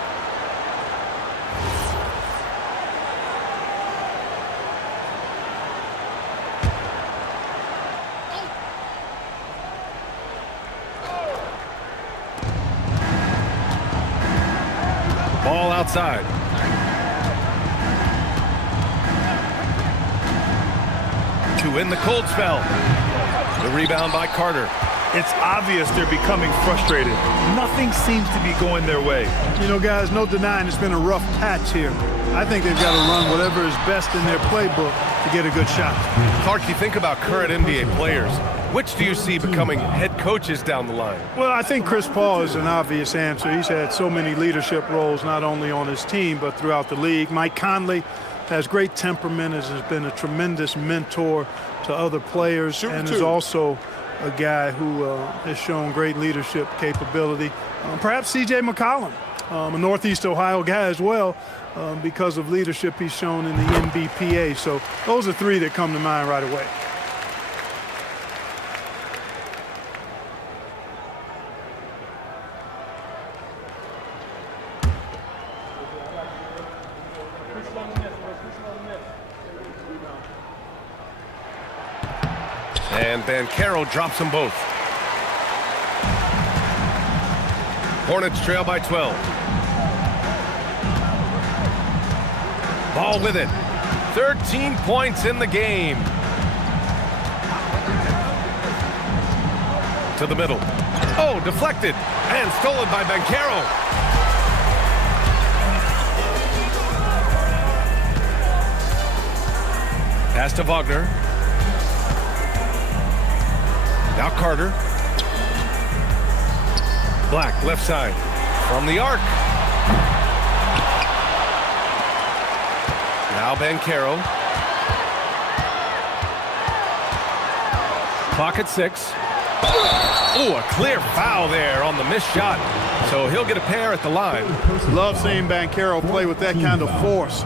Ball outside. To win the cold spell. The rebound by Carter. It's obvious they're becoming frustrated. Nothing seems to be going their way. You know, guys, no denying it's been a rough patch here. I think they've got to run whatever is best in their playbook to get a good shot. Clark, you think about current NBA players. Which do you see becoming head coaches down the line? Well, I think Chris Paul is an obvious answer. He's had so many leadership roles, not only on his team, but throughout the league. Mike Conley has great temperament, has been a tremendous mentor to other players, and is also a guy who has shown great leadership capability. Perhaps C.J. McCollum, a Northeast Ohio guy as well, because of leadership he's shown in the NBPA. So those are 3 that come to mind right away. And Banchero drops them both. Hornets trail by 12. Ball with it. 13 points in the game. To the middle. Oh, deflected. And stolen by Banchero. Pass to Wagner. Now Carter. Black, left side. From the arc. Now Banchero. Clock at 6. Oh, a clear foul there on the missed shot. So he'll get a pair at the line. Love seeing Banchero play with that kind of force.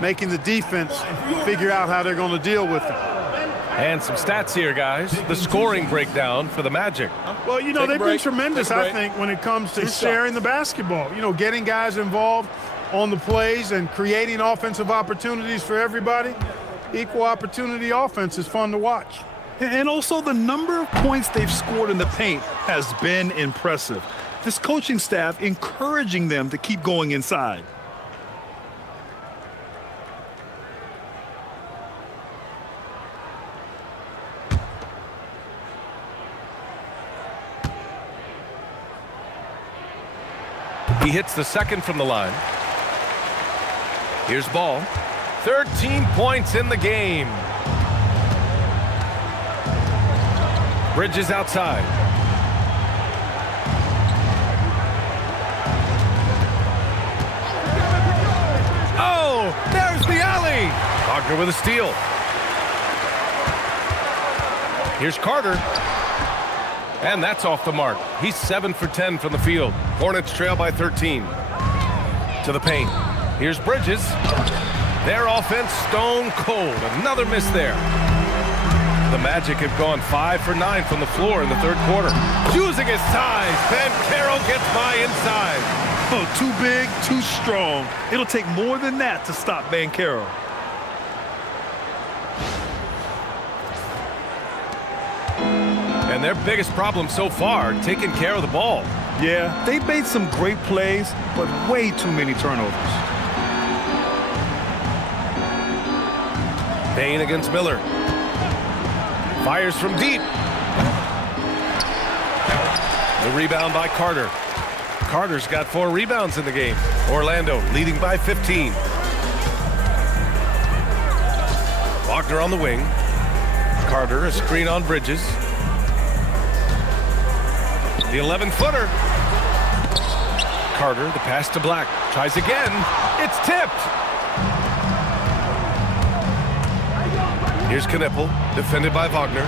making the defense figure out how they're going to deal with it. And some stats here, guys. The scoring breakdown for the Magic. Well, you know, they've been tremendous, I think, when it comes to sharing the basketball. You know, getting guys involved on the plays and creating offensive opportunities for everybody. Equal opportunity offense is fun to watch. And also the number of points they've scored in the paint has been impressive. This coaching staff encouraging them to keep going inside. He hits the second from the line. Here's ball. 13 points in the game. Bridges outside. Oh, there's the alley. Wagner with a steal. Here's Carter. And that's off the mark. He's 7 for 10 from the field. Hornets trail by 13. To the paint. Here's Bridges. Their offense stone cold. Another miss there. The Magic have gone 5 for 9 from the floor in the third quarter. Using his size, Banchero gets by inside. Oh, too big, too strong. It'll take more than that to stop Banchero. And their biggest problem so far, taking care of the ball. Yeah, they've made some great plays, but way too many turnovers. Payne against Miller. Fires from deep. The rebound by Carter. Carter's got 4 rebounds in the game. Orlando leading by 15. Wagner on the wing. Carter, a screen on Bridges. The 11-footer. Carter, the pass to Black. Tries again. It's tipped. Here's Knipple, defended by Wagner.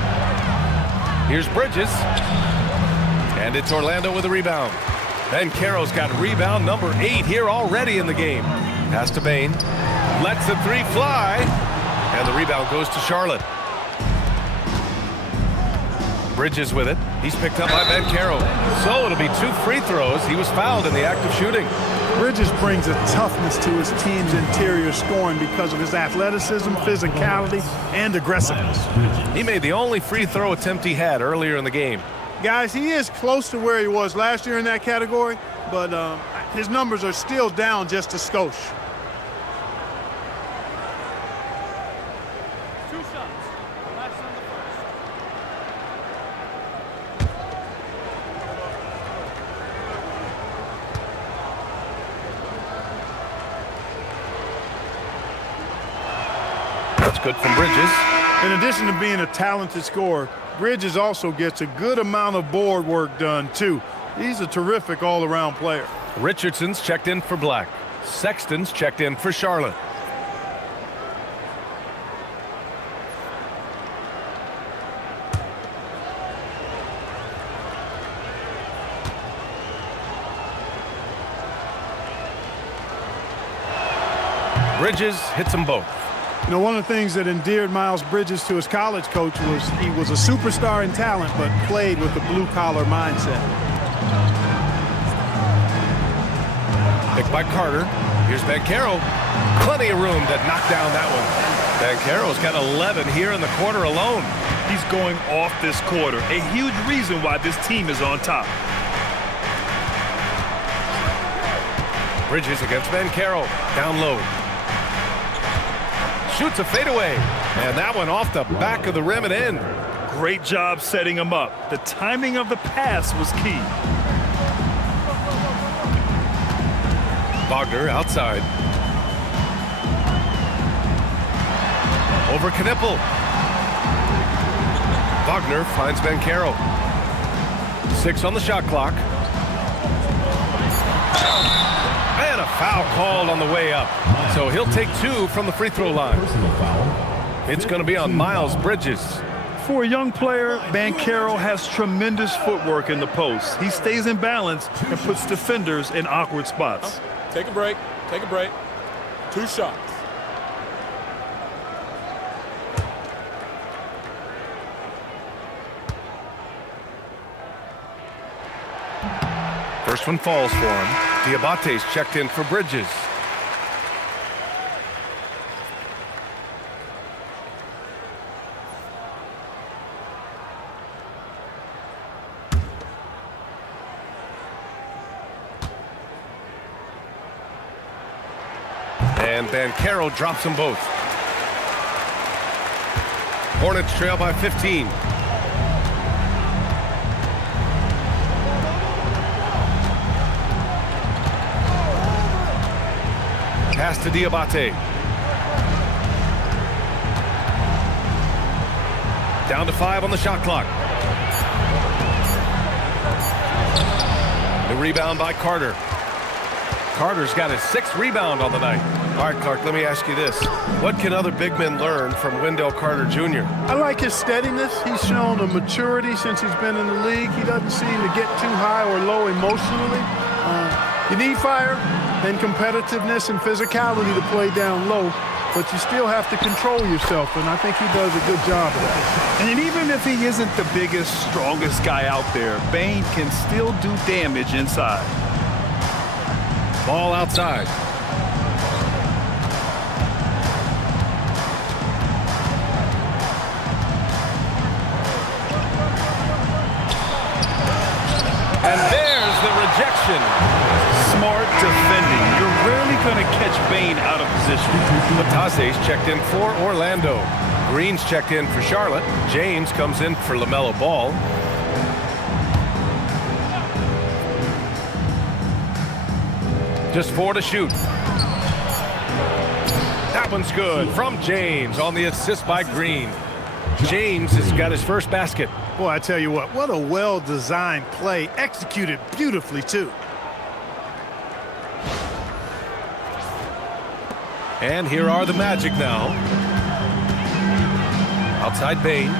Here's Bridges. And it's Orlando with a rebound. Banchero's got rebound number 8 here already in the game. Pass to Bain. Lets the 3 fly. And the rebound goes to Charlotte. Bridges with it. He's picked up by Banchero. So it'll be 2 free throws. He was fouled in the act of shooting. Bridges brings a toughness to his team's interior scoring because of his athleticism, physicality, and aggressiveness. He made the only free throw attempt he had earlier in the game. Guys, he is close to where he was last year in that category, but his numbers are still down just a skosh. That's good from Bridges. In addition to being a talented scorer, Bridges also gets a good amount of board work done, too. He's a terrific all-around player. Richardson's checked in for Black. Sexton's checked in for Charlotte. Bridges hits them both. You know, one of the things that endeared Miles Bridges to his college coach was he was a superstar in talent, but played with a blue-collar mindset. Picked by Carter. Here's Banchero. Plenty of room to knock down that one. Banchero's got 11 here in the quarter alone. He's going off this quarter. A huge reason why this team is on top. Bridges against Banchero. Down low. Shoots a fadeaway. And that one off the back of the rim and in. Great job setting him up. The timing of the pass was key. Wagner outside. Over Knipple. Wagner finds Banchero. 6 on the shot clock. And a foul called on the way up. So he'll take 2 from the free throw line. It's going to be on Miles Bridges. For a young player, Banchero has tremendous footwork in the post. He stays in balance and puts defenders in awkward spots. Take a break. Take a break. 2 shots. First one falls for him. Diabate's checked in for Bridges. And Banchero drops them both. Hornets trail by 15. Pass to Diabate. Down to 5 on the shot clock. The rebound by Carter. Carter's got his 6th rebound on the night. All right, Clark, let me ask you this. What can other big men learn from Wendell Carter Jr.? I like his steadiness. He's shown a maturity since he's been in the league. He doesn't seem to get too high or low emotionally. You need fire and competitiveness and physicality to play down low, but you still have to control yourself, and I think he does a good job of that. And even if he isn't the biggest, strongest guy out there, Bane can still do damage inside. Ball outside. And there's the rejection. Smart defending. You're rarely going to catch Bane out of position. Batase's checked in for Orlando. Green's checked in for Charlotte. James comes in for LaMelo Ball. Just 4 to shoot. That one's good from James on the assist by Green. James has got his first basket. Boy, I tell you what a well-designed play, executed beautifully, too. And here are the Magic now. Outside Bane.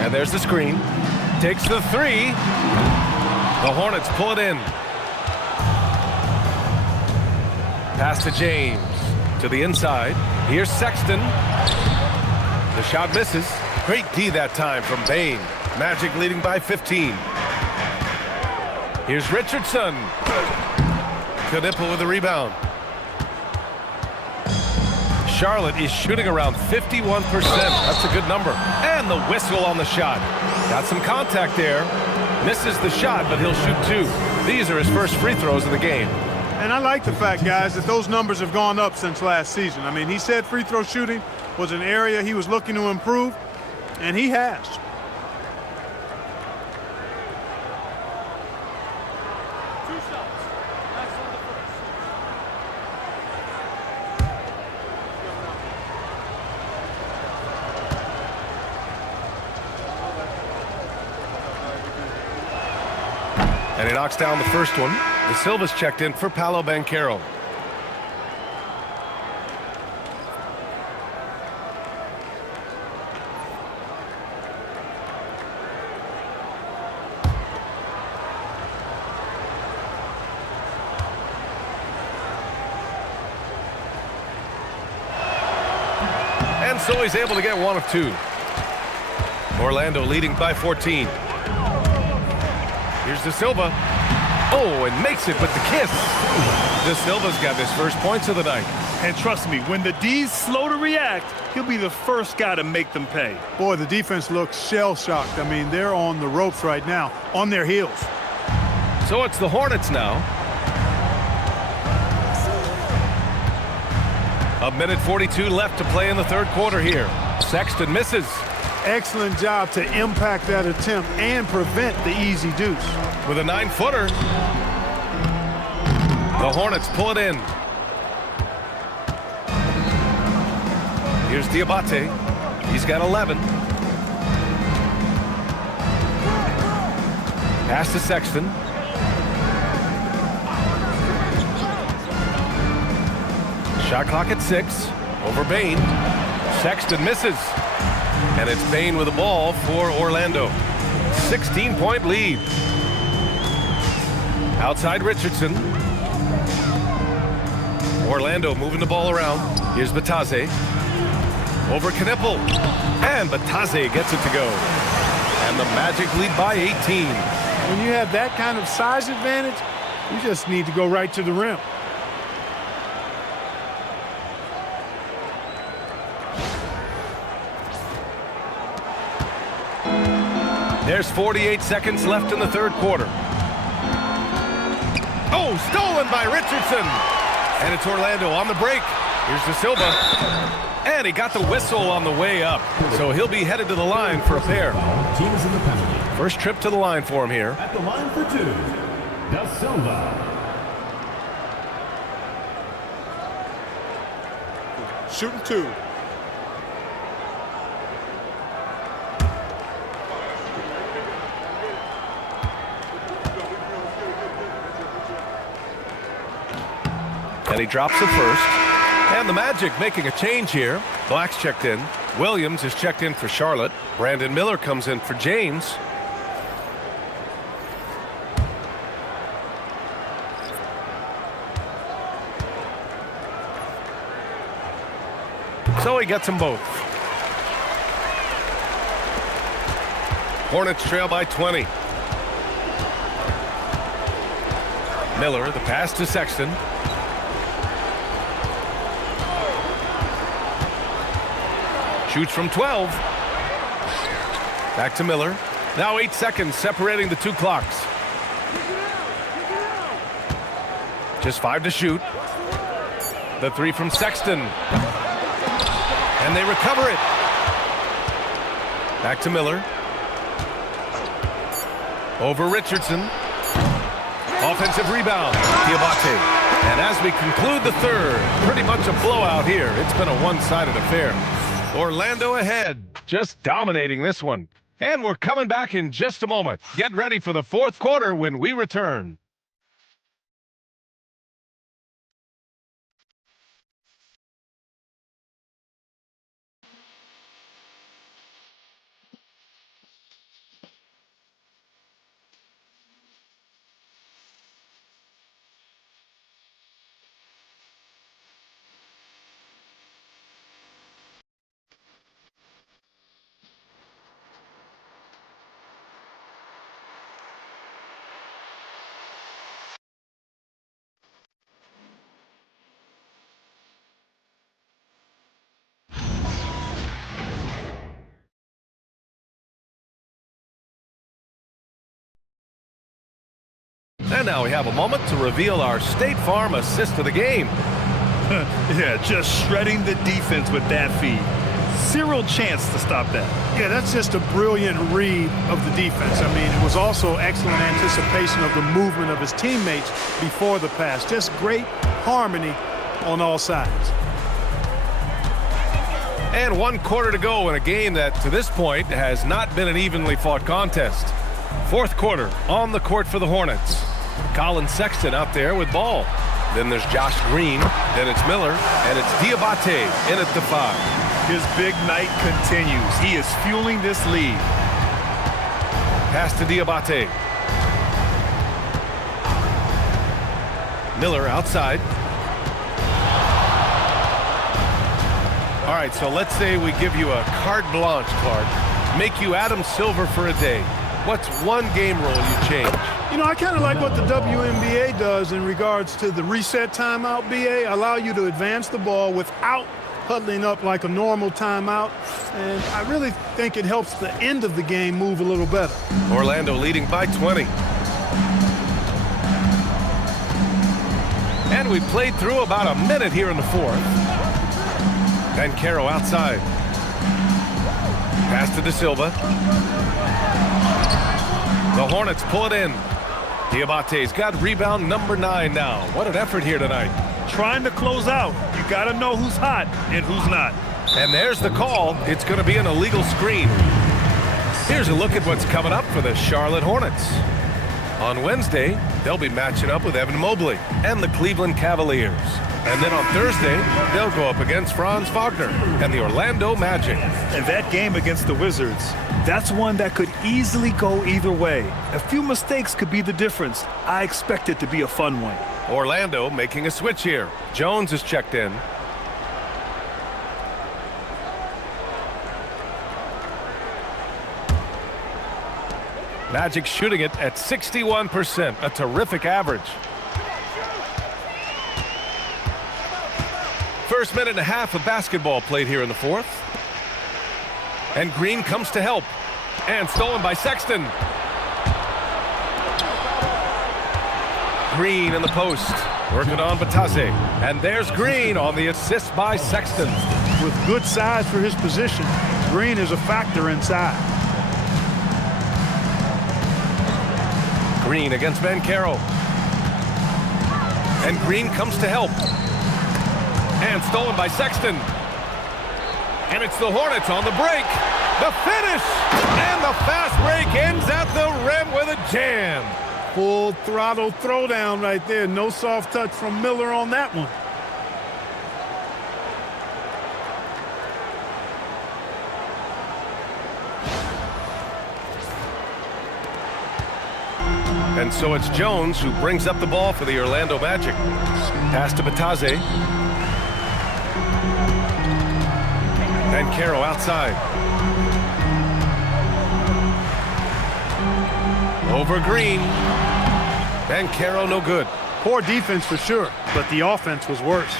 And there's the screen. Takes the 3. The Hornets pull it in. Pass to James. To the inside. Here's Sexton. The shot misses. Great D that time from Bane. Magic leading by 15. Here's Richardson. Knipple with the rebound. Charlotte is shooting around 51%. That's a good number. And the whistle on the shot. Got some contact there. Misses the shot, but he'll shoot 2. These are his first free throws of the game. And I like the fact, guys, that those numbers have gone up since last season. I mean, he said free throw shooting was an area he was looking to improve, and he has. And he knocks down the first one. De Silva's checked in for Paolo Banchero. And so he's able to get 1 of 2. Orlando leading by 14. Here's De Silva. Oh, and makes it with the kiss. De Silva's got his first points of the night. And trust me, when the D's slow to react, he'll be the first guy to make them pay. Boy, the defense looks shell-shocked. I mean, they're on the ropes right now, on their heels. So it's the Hornets now. 1:42 left to play in the third quarter here. Sexton misses. Excellent job to impact that attempt and prevent the easy deuce. With a 9-footer. The Hornets pull it in. Here's Diabate. He's got 11. Pass to Sexton. Shot clock at 6. Over Bane. Sexton misses. And it's Bane with the ball for Orlando. 16-point lead. Outside Richardson. Orlando moving the ball around. Here's Batase. Over Knipple. And Batase gets it to go. And the Magic lead by 18. When you have that kind of size advantage, you just need to go right to the rim. There's 48 seconds left in the third quarter. Oh, stolen by Richardson. And it's Orlando on the break. Here's De Silva. And he got the whistle on the way up. So he'll be headed to the line for a pair. Teams in the penalty. First trip to the line for him here. At the line for two, De Silva. Shooting two. And he drops it first. And the Magic making a change here. Black's checked in. Williams is checked in for Charlotte. Brandon Miller comes in for James. So he gets them both. Hornets trail by 20. Miller, the pass to Sexton. Shoots from 12. Back to Miller. Now 8 seconds separating the two clocks. Just 5 to shoot. The three from Sexton. And they recover it. Back to Miller. Over Richardson. Offensive rebound. Diabate. And as we conclude the third, pretty much a blowout here. It's been a one-sided affair. Orlando ahead, just dominating this one. And we're coming back in just a moment. Get ready for the fourth quarter when we return. And now we have a moment to reveal our State Farm assist of the game. Yeah, just shredding the defense with that feed. Zero chance to stop that. Yeah, that's just a brilliant read of the defense. I mean, it was also excellent anticipation of the movement of his teammates before the pass. Just great harmony on all sides. And 1 quarter to go in a game that, to this point, has not been an evenly fought contest. Fourth quarter on the court for the Hornets. Colin Sexton out there with ball. Then there's Josh Green. Then it's Miller. And it's Diabate in at the 5. His big night continues. He is fueling this lead. Pass to Diabate. Miller outside. All right, so let's say we give you a carte blanche card. Make you Adam Silver for a day. What's one game rule you change? You know, I kind of like what the WNBA does in regards to the reset timeout, BA. Allow you to advance the ball without huddling up like a normal timeout. And I really think it helps the end of the game move a little better. Orlando leading by 20. And we played through about a minute here in the fourth. Ben Caro outside. Pass to De Silva. The Hornets pull it in. Diabate's got rebound number 9 now. What an effort here tonight. Trying to close out. You got to know who's hot and who's not. And there's the call. It's going to be an illegal screen. Here's a look at what's coming up for the Charlotte Hornets. On Wednesday, they'll be matching up with Evan Mobley and the Cleveland Cavaliers. And then on Thursday, they'll go up against Franz Wagner and the Orlando Magic. And that game against the Wizards, that's one that could easily go either way. A few mistakes could be the difference. I expect it to be a fun one. Orlando making a switch here. Jones is checked in. Magic shooting it at 61%, a terrific average. First minute and a half of basketball played here in the fourth. And Green comes to help. And stolen by Sexton. Green in the post. Working on Batase. And there's Green on the assist by Sexton. With good size for his position, Green is a factor inside. Green against Bancaro. And Green comes to help. And stolen by Sexton. And it's the Hornets on the break. The finish! And the fast break ends at the rim with a jam. Full throttle throwdown right there. No soft touch from Miller on that one. And so it's Jones who brings up the ball for the Orlando Magic. Pass to Batase. And Caro outside. Over Green. And Caro no good. Poor defense for sure, but the offense was worse.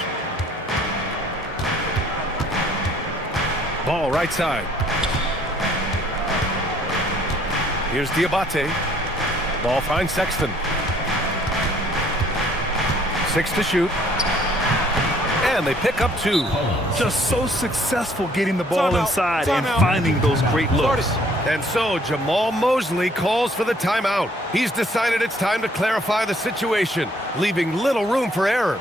Ball right side. Here's Diabate. Ball finds Sexton. 6 to shoot. And they pick up 2. Just so successful getting the ball inside and finding those great looks. And so Jamal Mosley calls for the timeout. He's decided it's time to clarify the situation, leaving little room for error.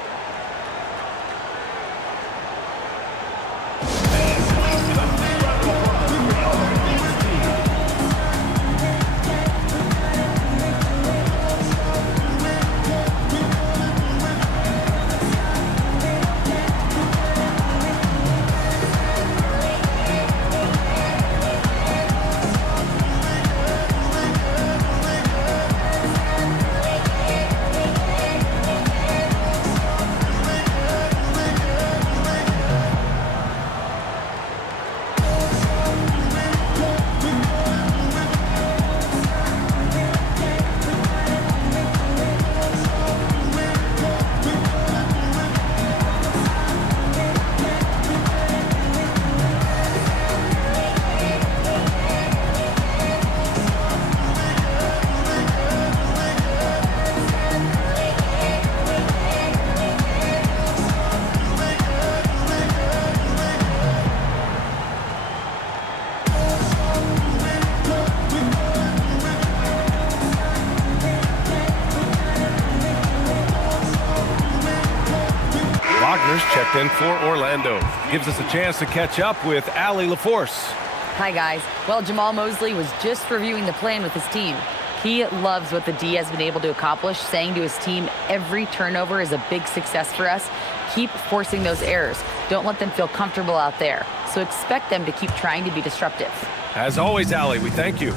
Checked in for Orlando. Gives us a chance to catch up with Allie LaForce. Hi, guys. Well, Jamal Mosley was just reviewing the plan with his team. He loves what the D has been able to accomplish, saying to his team, every turnover is a big success for us. Keep forcing those errors. Don't let them feel comfortable out there. So expect them to keep trying to be disruptive. As always, Allie, we thank you.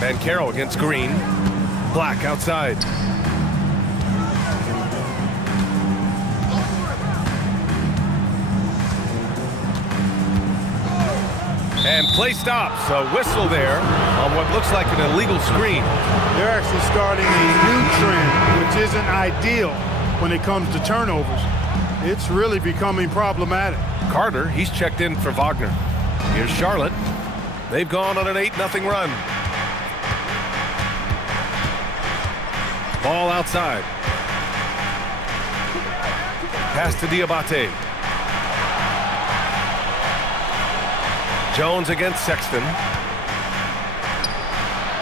Bancaro against Green. Black outside. And play stops. A whistle there on what looks like an illegal screen. They're actually starting a new trend, which isn't ideal when it comes to turnovers. It's really becoming problematic. Carter, he's checked in for Wagner. Here's Charlotte. They've gone on an 8-0 run. Ball outside. Pass to Diabate. Jones against Sexton.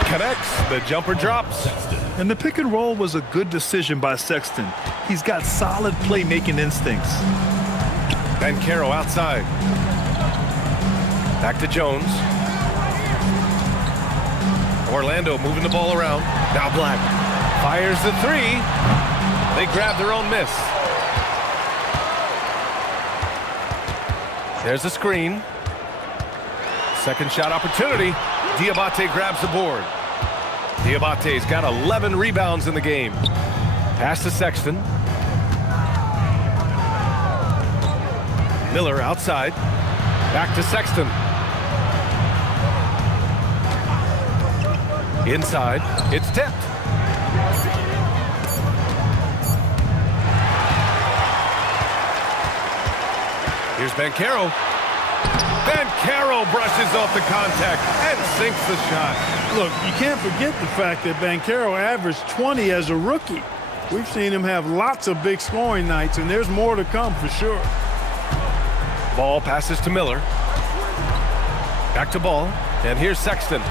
Connects. The jumper drops. And the pick and roll was a good decision by Sexton. He's got solid playmaking instincts. Bancaro outside. Back to Jones. Orlando moving the ball around. Now Black fires the 3. They grab their own miss. There's a screen. Second shot opportunity. Diabate grabs the board. Diabate's got 11 rebounds in the game. Pass to Sexton. Miller outside. Back to Sexton. Inside, it's tipped. Here's Banchero. Banchero brushes off the contact and sinks the shot. Look, you can't forget the fact that Banchero averaged 20 as a rookie. We've seen him have lots of big scoring nights, and there's more to come for sure. Ball passes to Miller. Back to Ball, and here's Sexton.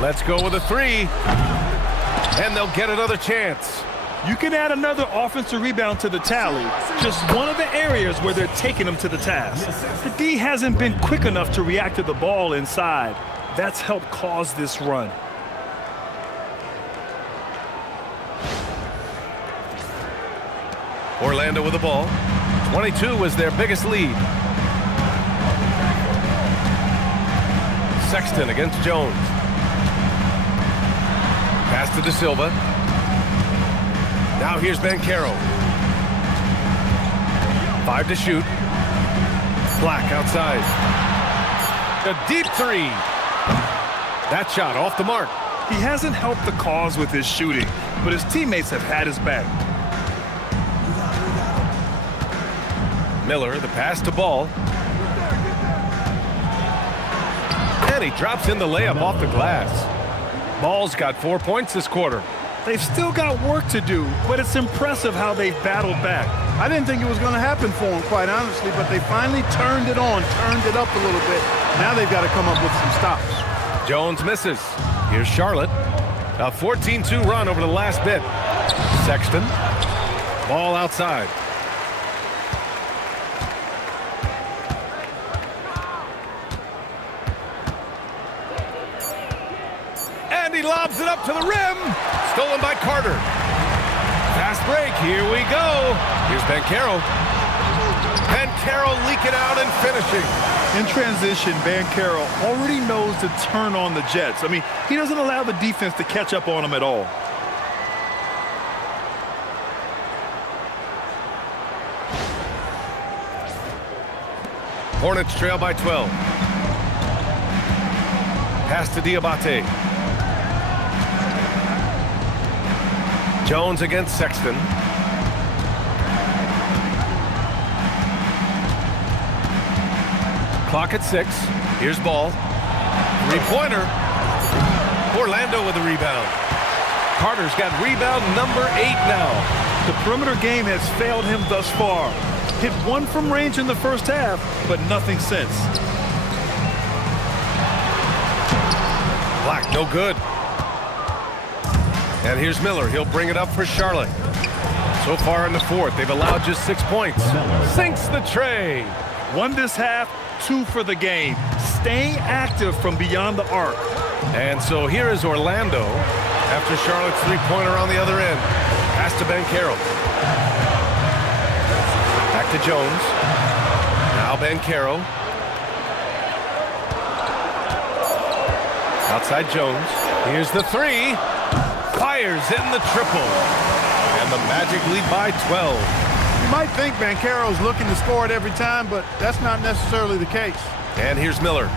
Let's go with a three, and they'll get another chance. You can add another offensive rebound to the tally. Just one of the areas where they're taking them to the task. The D hasn't been quick enough to react to the ball inside. That's helped cause this run. Orlando with the ball. 22 was their biggest lead. Sexton against Jones. Pass to De Silva. Now here's Banchero. 5 to shoot. Black outside. A deep three. That shot off the mark. He hasn't helped the cause with his shooting, but his teammates have had his back. Miller, the pass to Ball. And he drops in the layup off the glass. Ball's got 4 points this quarter. They've still got work to do, but it's impressive how they've battled back. I didn't think it was going to happen for them, quite honestly, but they finally turned it on, turned it up a little bit. Now they've got to come up with some stops. Jones misses. Here's Charlotte. A 14-2 run over the last bit. Sexton. Ball outside. And he lobs it up to the rim. Stolen by Carter. Fast break. Here we go. Here's Banchero. Banchero leaking out and finishing. In transition, Banchero already knows to turn on the Jets. I mean, he doesn't allow the defense to catch up on him at all. Hornets trail by 12. Pass to Diabate. Jones against Sexton. Clock at 6. Here's Ball. Three-pointer. Orlando with the rebound. Carter's got rebound number 8 now. The perimeter game has failed him thus far. Hit one from range in the first half, but nothing since. Black, no good. And here's Miller. He'll bring it up for Charlotte. So far in the fourth, they've allowed just 6 points. Sinks the tray. 1 this half, 2 for the game. Staying active from beyond the arc. And so here is Orlando after Charlotte's three-pointer on the other end. Pass to Banchero. Back to Jones. Now Banchero. Outside Jones. Here's the three. Fires in the triple. And the Magic lead by 12. You might think Banchero's looking to score it every time, but that's not necessarily the case. And here's Miller.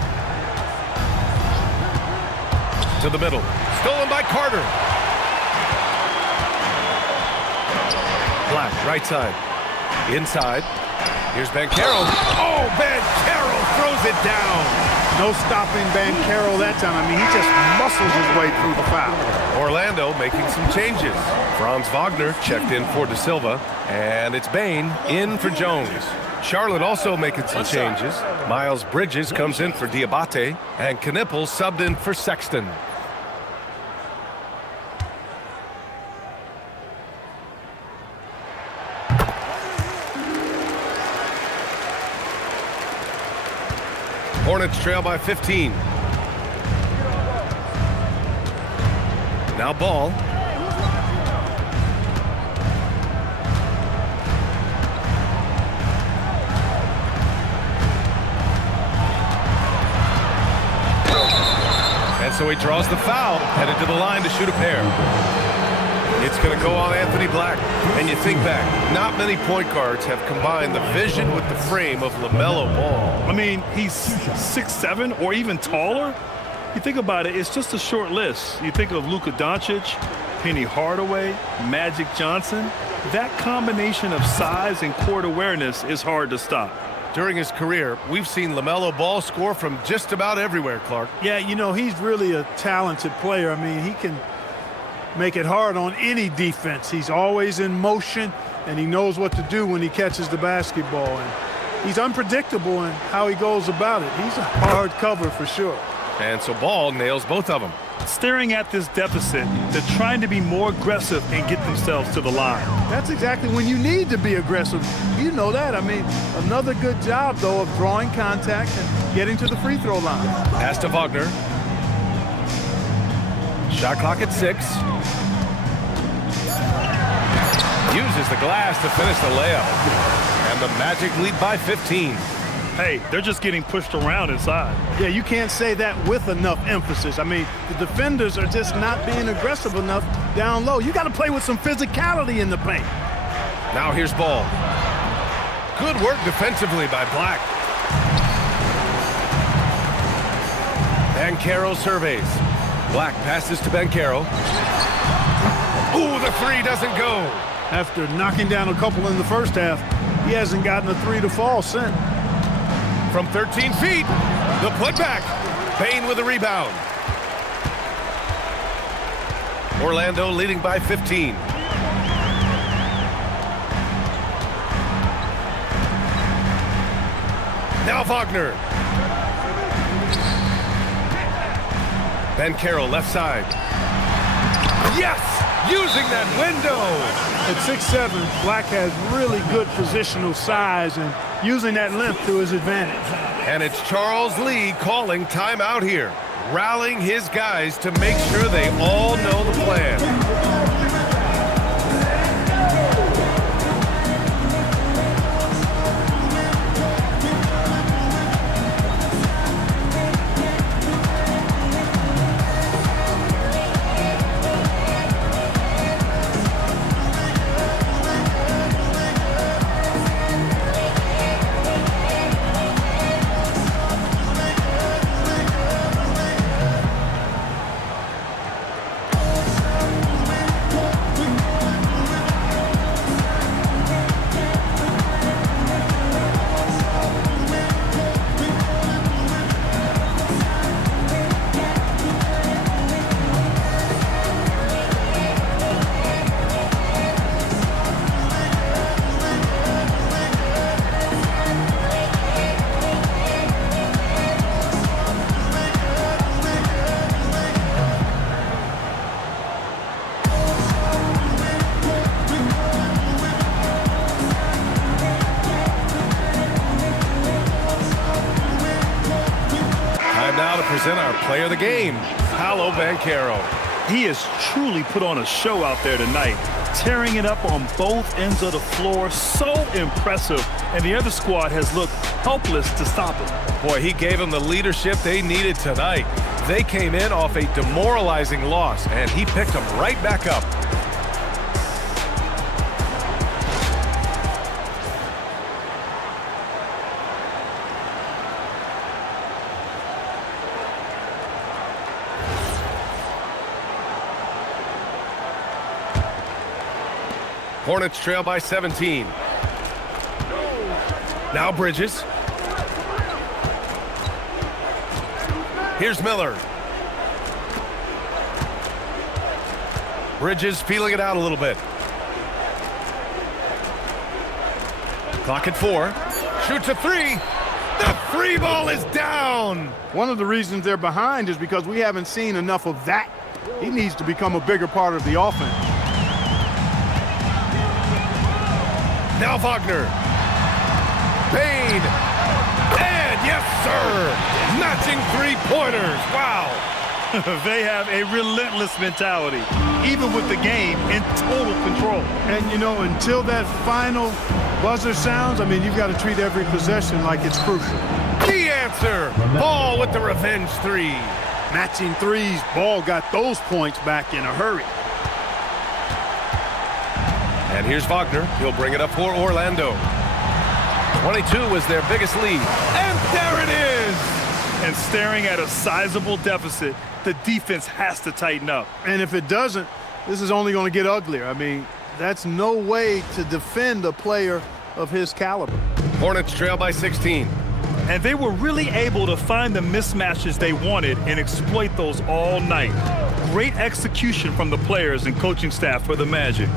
To the middle. Stolen by Carter. Black, right side. Inside. Here's Banchero. Oh, Banchero throws it down. No stopping Banchero that time. I mean, he just muscles his way through the foul. Orlando making some changes. Franz Wagner checked in for De Silva, and it's Bain in for Jones. Charlotte also making some changes. Miles Bridges comes in for Diabate, and Knippel subbed in for Sexton. Hornets trail by 15. Now Ball. And so he draws the foul, headed to the line to shoot a pair. It's going to go on Anthony Black. And you think back, not many point guards have combined the vision with the frame of LaMelo Ball. I mean, he's 6'7" or even taller. You think about it, it's just a short list. You think of Luka Doncic, Penny Hardaway, Magic Johnson. That combination of size and court awareness is hard to stop. During his career, we've seen LaMelo Ball score from just about everywhere, Clark. Yeah, you know, he's really a talented player. I mean, he can make it hard on any defense. He's always in motion, and he knows what to do when he catches the basketball. And he's unpredictable in how he goes about it. He's a hard cover for sure. And so Ball nails both of them. Staring at this deficit, they're trying to be more aggressive and get themselves to the line. That's exactly when you need to be aggressive. You know that. I mean, another good job, though, of drawing contact and getting to the free throw line. Pass to Wagner. Shot clock at 6. Uses the glass to finish the layup. And the Magic lead by 15. Hey, they're just getting pushed around inside. Yeah, you can't say that with enough emphasis. I mean, the defenders are just not being aggressive enough down low. You got to play with some physicality in the paint. Now here's Ball. Good work defensively by Black. Banchero surveys. Black passes to Banchero. Ooh, the three doesn't go. After knocking down a couple in the first half, he hasn't gotten a three to fall since. From 13 feet, the putback. Payne with a rebound. Orlando leading by 15. Now Wagner. Banchero left side. Yes! Using that window. At 6'7", Black has really good positional size and using that length to his advantage. And it's Charles Lee calling timeout here, rallying his guys to make sure they all know the plan. Present our player of the game, Paolo Banchero. He has truly put on a show out there tonight, tearing it up on both ends of the floor. So impressive, and the other squad has looked helpless to stop him. Boy, he gave them the leadership they needed tonight. They came in off a demoralizing loss, and he picked them right back up. Hornets trail by 17. Now Bridges. Here's Miller. Bridges feeling it out a little bit. Clock at 4. Shoots a 3. The free ball is down. One of the reasons they're behind is because we haven't seen enough of that. He needs to become a bigger part of the offense. Now Wagner. Payne. And yes, sir. Matching three-pointers. Wow. They have a relentless mentality, even with the game in total control. And, you know, until that final buzzer sounds, I mean, you've got to treat every possession like it's crucial. The answer. Ball with the revenge 3. Matching threes. Ball got those points back in a hurry. And here's Wagner. He'll bring it up for Orlando. 22 was their biggest lead. And there it is! And staring at a sizable deficit, the defense has to tighten up. And if it doesn't, this is only going to get uglier. I mean, that's no way to defend a player of his caliber. Hornets trail by 16. And they were really able to find the mismatches they wanted and exploit those all night. Great execution from the players and coaching staff for the Magic.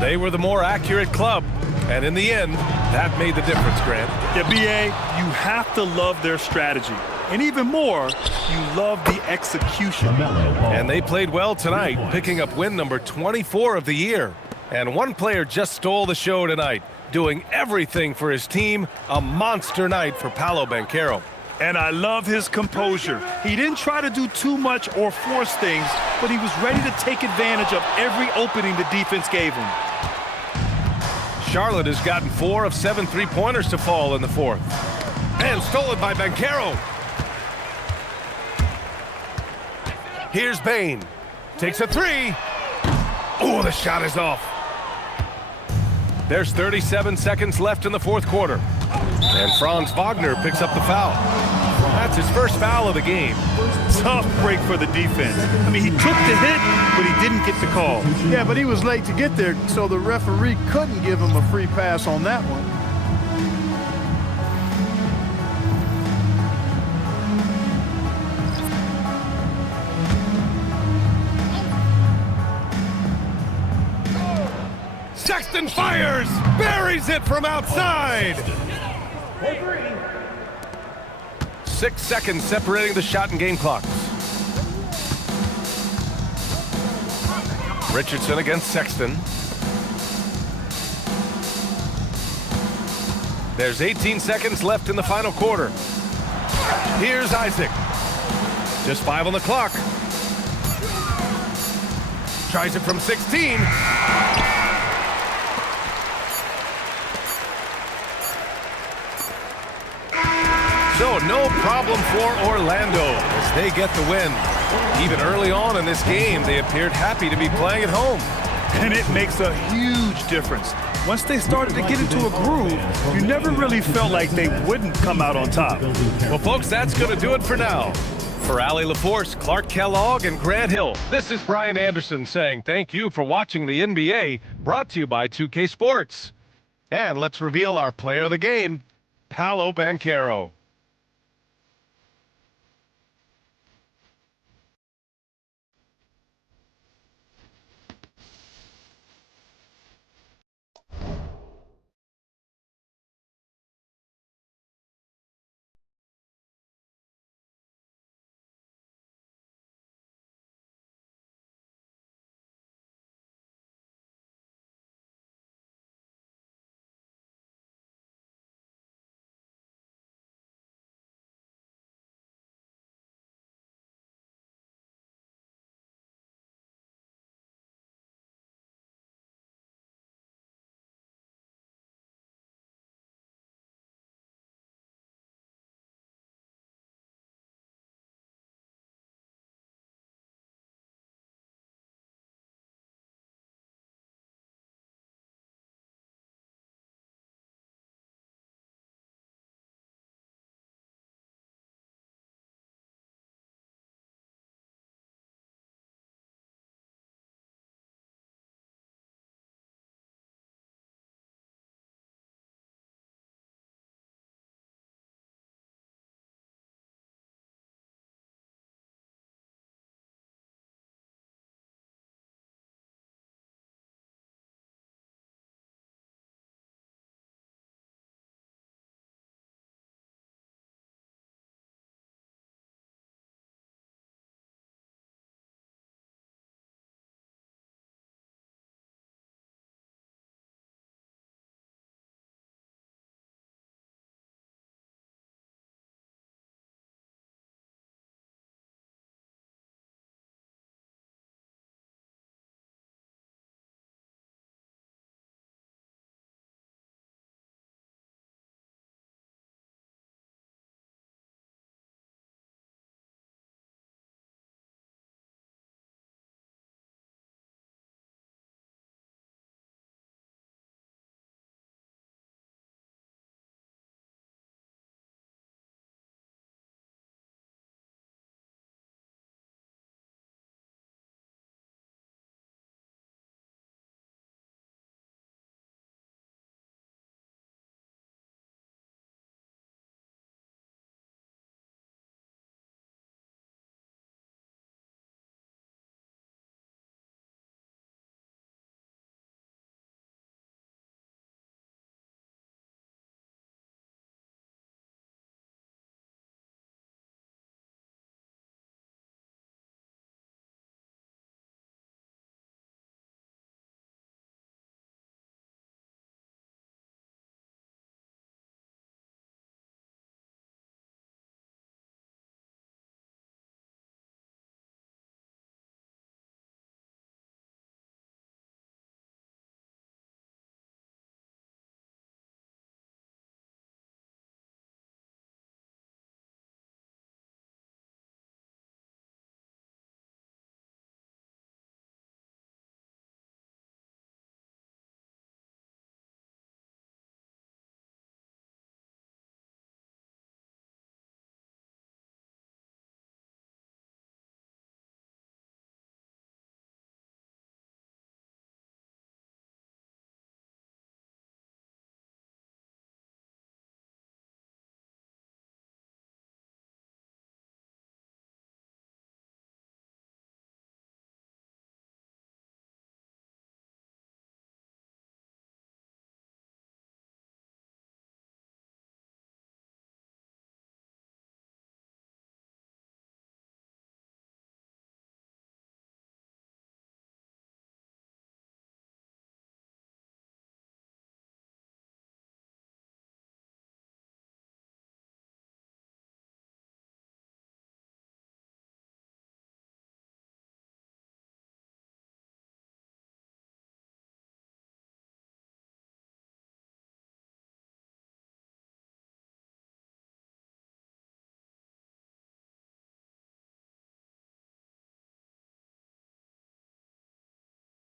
They were the more accurate club, and in the end, that made the difference, Grant. Yeah, B.A., you have to love their strategy. And even more, you love the execution. And they played well tonight, picking up win number 24 of the year. And one player just stole the show tonight, doing everything for his team. A monster night for Paolo Banchero. And I love his composure. He didn't try to do too much or force things, but he was ready to take advantage of every opening the defense gave him. Charlotte has gotten 4 of 7 three-pointers to fall in the fourth. And stolen by Banchero. Here's Bain. Takes a three. Oh, the shot is off. There's 37 seconds left in the fourth quarter. And Franz Wagner picks up the foul. That's his first foul of the game. Tough break for the defense. I mean, he took the hit, but he didn't get the call. Yeah, but he was late to get there, so the referee couldn't give him a free pass on that one. Sexton fires! Buries it from outside! 6 seconds separating the shot and game clocks. Richardson against Sexton. There's 18 seconds left in the final quarter. Here's Isaac. Just 5 on the clock. Tries it from 16. So no problem for Orlando as they get the win. Even early on in this game, they appeared happy to be playing at home. And it makes a huge difference. Once they started to get into a groove, you never really felt like they wouldn't come out on top. Well, folks, that's going to do it for now. For Allie LaForce, Clark Kellogg, and Grant Hill, this is Brian Anderson saying thank you for watching the NBA, brought to you by 2K Sports. And let's reveal our player of the game, Paolo Banchero.